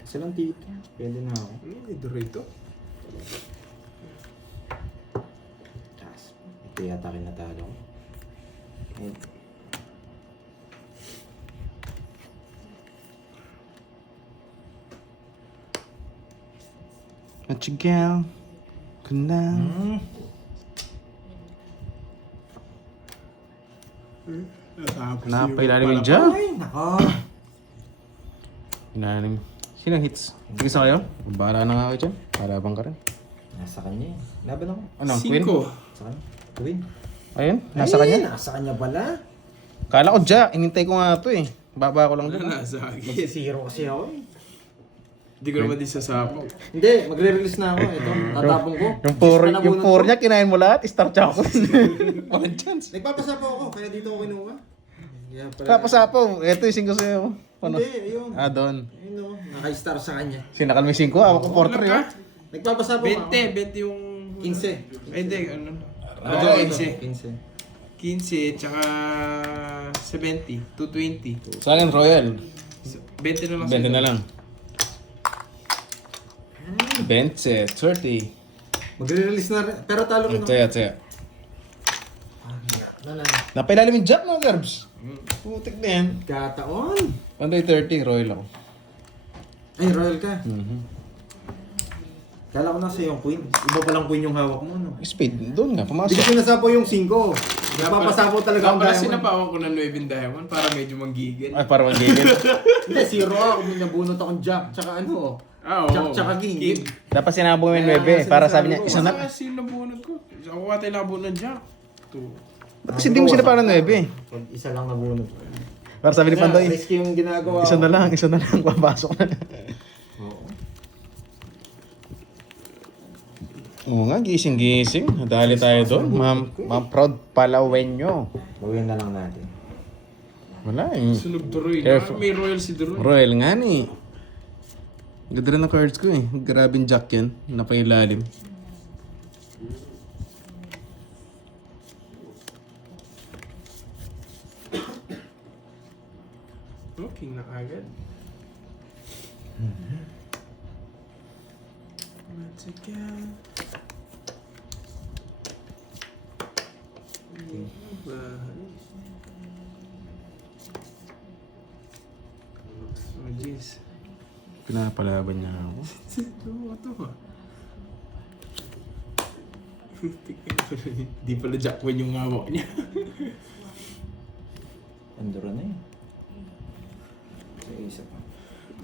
Kasi lang tito. Pwede na ako. May Dorito. Tapos, ito yata kinatalo ko. And, Machigaw. Kuna. Napailalim yung jump. ay, nako. Inanim. Sino ang hits? Tigis na kayo? Bahala na nga ako dyan. Parabang ka rin. Nasa kanya eh. Laban ako. Ano? Queen? 5. Sa kanya. Queen. Ayun, nasa Ay, kanya. Nasa kanya pala. Kala ko dyan. Inintay ko nga ito eh. Baba ko lang doon. Nasa akin. Magsisiro kasi ako eh. Hindi ko naman din sasabog. Hindi, magre-release na ako. Ito, tatapong ko. Yung 4 niya, kinain mo lahat. Star chocolate. Walang chance. Nagpapasapo ako, kaya dito ako kinuha. Yeah, Papasapo. Ito yung 5 sa'yo. Ano? Hindi, ayun. Ah, doon. Ayun o, naka-star sa kanya. Sinakal mo yung 5. Ako ko 4 Wala 3 ka. Nagpapasapo ako. 20 yung... 15. Ay, hindi, ano? Ito, 15. 15, tsaka 70, 220. Sa akin, Royal. 20 na lang. 20 na lang. 20, 30. Magre-release na rin. Pero talo rin ako. Taya. Napailalim yung jack no, Garbs? Putik na yan. Kataon. Panday 30, Royal ako. Ay, royal ka. Kala ko nasa yung queen. Iba palang queen yung hawak mo, no? Spade, doon nga, Hindi pumasok. ko sinasapo yung 5. Napapasapo talaga ang Para diamond. sinapawan ko ng 9 diamond para medyo manggigil. Ay, para magigil. Hindi, 0 ako. May nabunot akong jack. Tsaka ano, Ah, oo. jack tsaka king. Dapat sinabong mo yung 9 para sabi niya, isa na. Kasi nabunod ko. Ako ka tayo nabunod Jack. 2. Ba't kasi hindi mo sila para 9? Pag isa lang nabunot. Para sabi ni Pandoy, Risky yung ginagawa isa ko. na lang, papasok na. Oo. Oo nga, gising. Dali tayo doon. Ma'am proud Palawenyo. Gawin na lang natin. Wala eh. Sunog Duroy. Careful. May Royal si Duroy. Royal nga ni. Ganda rin ang cards ko eh. Grabing jack yan. Napailalim. Oh, king na agad. Once again. Oh, jeez. Pinapalaban niya ako. Ito. Di pala Jackman yung hawak niya. Andura na yun. Sa isa pa.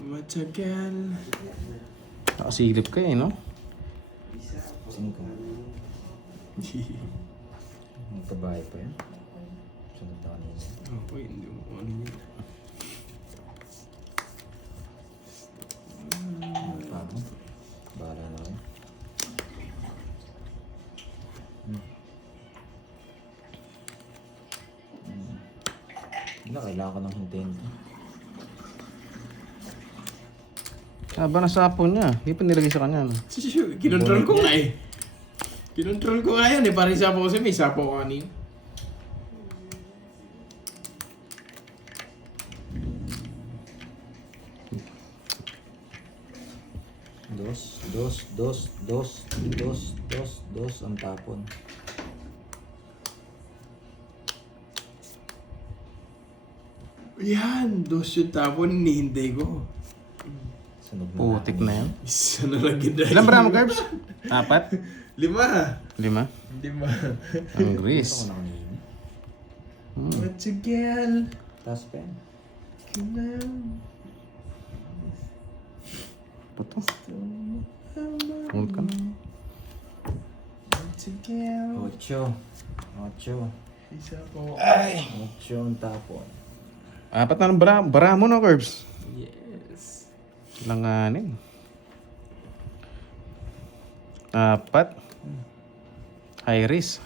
Matagal. Nakasilip ka eh, no? 5. Magkabahay pa yan. Sunod na kanina. Oh, wait, hindi mo ano yun. Na, kailangan ko nang hintayin. Haba na sapon niya. Hindi pa nilagay sa kanya. No? Kinontrol ko nga eh. Kinontrol ko nga yan eh. Parang sapo ko may sapo ko kanina. Dos ang tapon. Yan, dos yung tapon, hinihintay ko. Sunog na. Putik na yan. Isa na lang ganda. Ilan ba mo, Curbs? 4? 5. 5? 5. Ang Ito gris. ko na kanina. What's a girl? Taas pen. Kinam. Puto. Hold ka na. What's a girl? 8. Isa po. 8 ang tapon. 4 na ng bara mo, no, Curbs? Yes. Langanin. 4. High risk.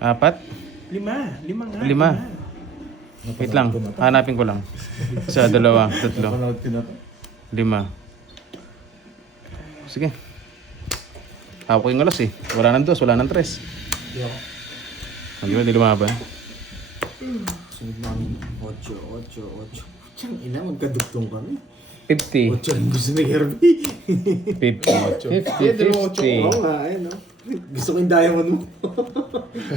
4. 5 nga. 5. Wait lang. Hanapin ko lang. 1, 2, 3. Napanood ko na to. 5. Sige. Hawak ko yung alas eh. Wala nang 2, wala nang 3. Hindi ako. Hindi lumaban. Sunod na kami. 8. Tiyang ina, magkadugtong kami. 50. 8 ang gusto ni Herbie. 50. 50. Oo nga, ayun no. Gusto ko yung diamond mo.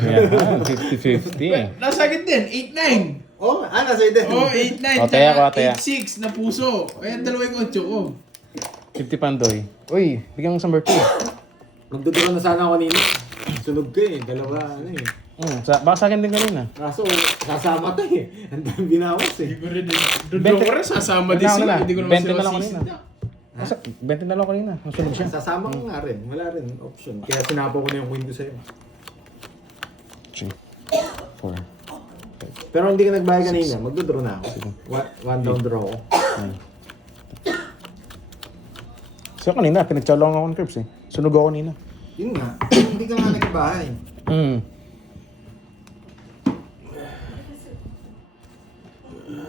Yan, 50-50. Nasa akin din, 8-9. Oo nga, nasa din. Oh, 8-9. O, taya ko, taya. 8-6 na puso. Kaya dalawa yung 8 ko. 50 pandoy. Uy, bigyan mo sa number 2. Magdudura na sana ako kanina. Sunog ka eh. Dalawa, ano eh. Baka sa akin din kanina. Kaso, sasama tayo eh. Ang dami binawas eh. Siguro din. Doon ko rin sasama din Wala, sila. wala. Hindi ko naman 20 na lang sila kanina. masisinda. 20 na lang kanina. Masunod siya. Sasama ko nga rin. Wala rin option. Kaya sinapo ko na yung queen ko sa'yo. 3, 4, Pero hindi ka nagbayad kanina. Magdodraw na ako. One down draw ko. 9. So kanina, pinagtsalo ako ng Curbs eh. Sunog ako kanina. Yun nga. Hindi ka nga nagbahay.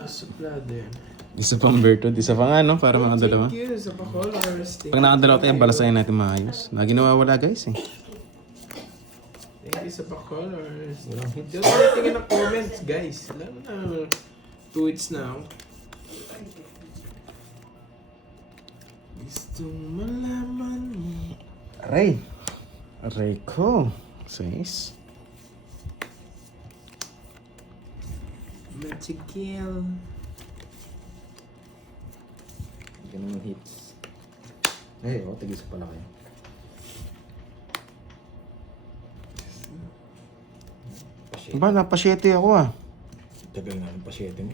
Suplado yan. Isa pang Bertod, isa pa nga no, para mga dalawa. Thank you sa pa-colors. Pag nakadalawa tayo, balasayin natin maayos. Lagi nawawala guys eh. Thank you sa pa-colors. Walang hits. Hindi ako tingin ng comments, guys. Alam mo na, 2 hits na ako. Gustong malaman mo. Aray. Aray ko. 6. Matigil. Ganun yung hits. Ay, tigisa pala kayo. Ba, napasyete ako ah. Tagal nga ng pasyete mo.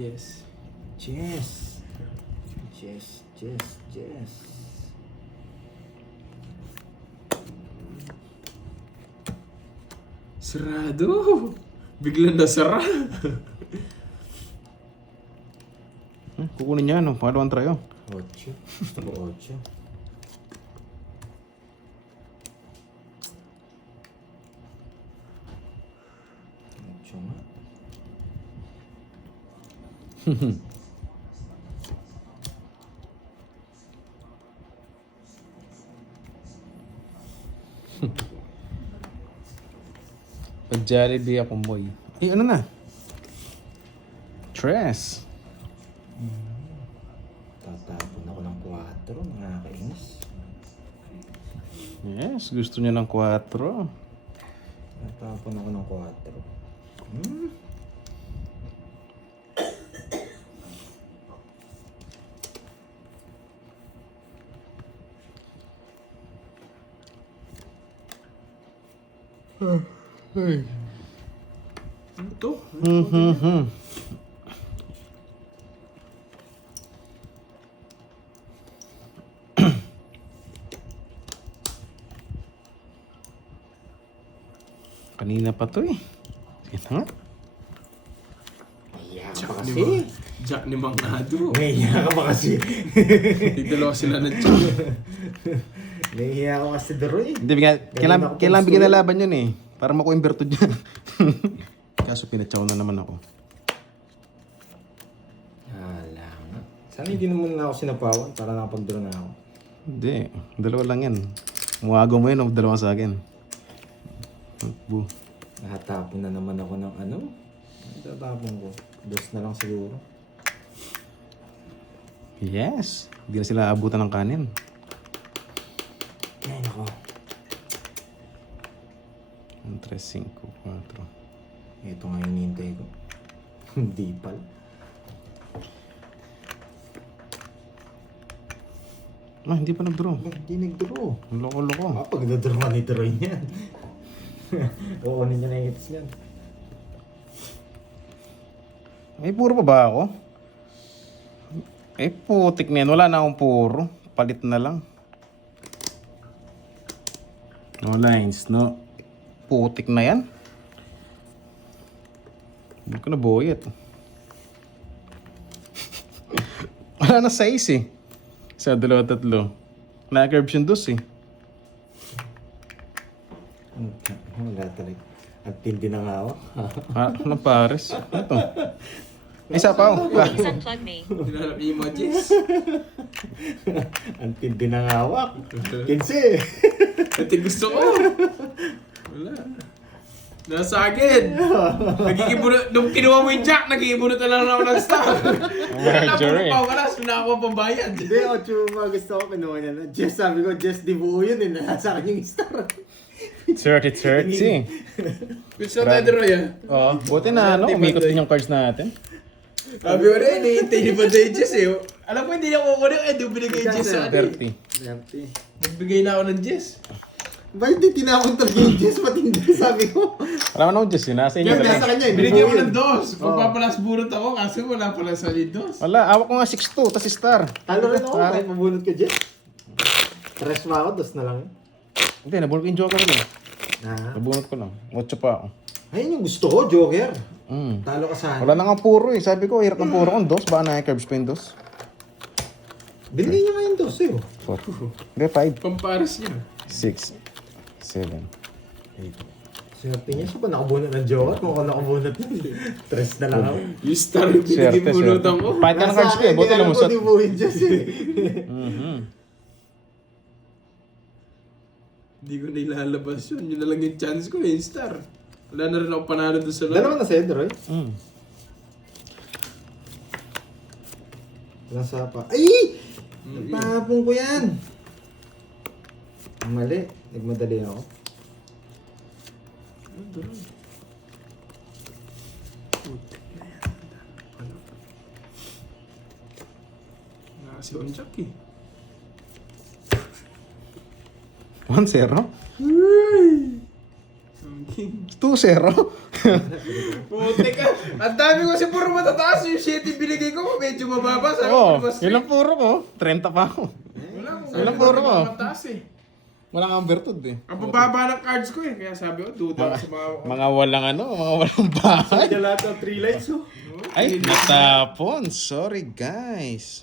Yes. Yes. Sarado! Biglang nasara. Kukunin niya no, pangalawang try oh. 8. Gusto ko 8. Nga. Pag Jollibee ako boy. Eh ano na? Tres. Tatapon ako ng 4. Nakakainis. Yes, gusto niya ng 4. Tatapon ako ng 4. Ano to? Kanina pa to eh. Sige na nga. Ayan Tsaka pa kasi. Jack ni Mangado. Nahihiya ka ba kasi? Tigdalawa sila ng Jack. Nahihiya ka kasi Roy. Hindi, ako kailangan gusto bigyan yun. na laban yun eh. Para makuha yung bertud niya. Kaso pinatsaw na naman ako. Hala nga. Sana hindi naman na ako sinapawan para nakapag-draw na ako. Hindi, dalawa lang yan. Muwago mo yun, dalawa sa akin. Bu. Nahatapon na naman ako ng ano? Natatapon ko. Dos na lang siguro. Yes. Hindi na sila abutan ng kanin. Ay, nako. 1, 3, 5, 4. Ito nga yung hinihintay ko. Hindi pal. Ah, hindi pa nag-draw. Hindi nag-draw. Ang loko-loko. Pag nag-draw ka ni Roy niyan. Oo, niya na yung hits niyan. Ay, puro pa ba ako? Eh, putik na yan. Wala na akong puro. Palit na lang. No lines, no. Putik na yan. Hindi ko na boyet. Wala na size eh. Isa, dalawa, tatlo. Na-curve yung dos eh. Wala talaga. At tindi na nga ako. Ah, anong pares? Ano to? Isa pa oh. Please unplug me. Hinanap niya yung mga Jess. Ang tindi na nga ako. 15. Ate gusto ko. Wala. Nasa akin. Nagkikibunot. Nung kinuha mo yung Jack, nagkikibunot na lang ako ng stock. Napulot pa ako kalas. Wala ako pambayad. Hindi, Ochuma gusto ko kinuha niya na. Jess, sabi ko, Jess, di buo yun eh. Nasa akin yung star. 30-30. Which na tayo Roy ah? Oh, buti na ano, umikot din yung cards natin. Sabi ko rin, hinihintay ni Banday Jess eh. Alam ko hindi na kukunin. Eh, di binigay yung Jess sa atin. 30. Nagbigay na ako ng Jess. Ba hindi tinapon talaga yung Jess? Matindi, sabi ko. Wala man ako Diyos yun, nasa inyo Yan, nasa talaga. kanya eh. Binigyan ko Buo yun. ng dos. Pagpapalas burot ako kasi wala pala sa dos. Wala, awak ko nga 6-2, tas star. Talo rin ako kahit mabunot ko, Jess. Tres pa ako, dos na lang. Hindi, nabunot ko yung joker ko. Ah. Nabunot ko lang. 8 pa ako. Ayun yung gusto ko, Joker. Mm. Talo ka sana. Wala na nga puro eh. Sabi ko, hirap ng puro kong dos. Baka na-curves pa yung dos. Binigay niya nga yung dos eh. 4. Hindi, 5. Pamparas niya. 6. 7. 8. Swerte niya siya pa nakabunot ng Joker. Kung ako nakabunot nun, tres na lang ako. Yung star yung Swerte, binigay bunutan ko. Pahit ka ng cards ko eh. Buti lumusot. Di buo yung Jess eh. Hindi ko na ilalabas yun. Yun na lang yung chance ko yung star. Wala na rin ako panalo doon sa Dalawa laro. na sa'yo, Roy. Mm. Nasa pa. Ay! Nagpapong ko yan. Mali. Nagmadali ako. Nakasi on Jack eh. 1-0? Something. 2-0? Puti ka. Ang dami ko kasi puro matataas. Yung shit yung binigay ko medyo mababa. Sabi ko, Oo. mas Yun lang puro ko. 30 pa ako. wala ko. Yun lang puro ko. Mataas eh. Wala kang bertud eh. Ang bababa ng cards ko eh. Kaya sabi ko, duda ko sa mga... Mga walang ano, mga walang bahay. Kaya lahat ng 3 lights oh. Ay, natapon. Sorry guys.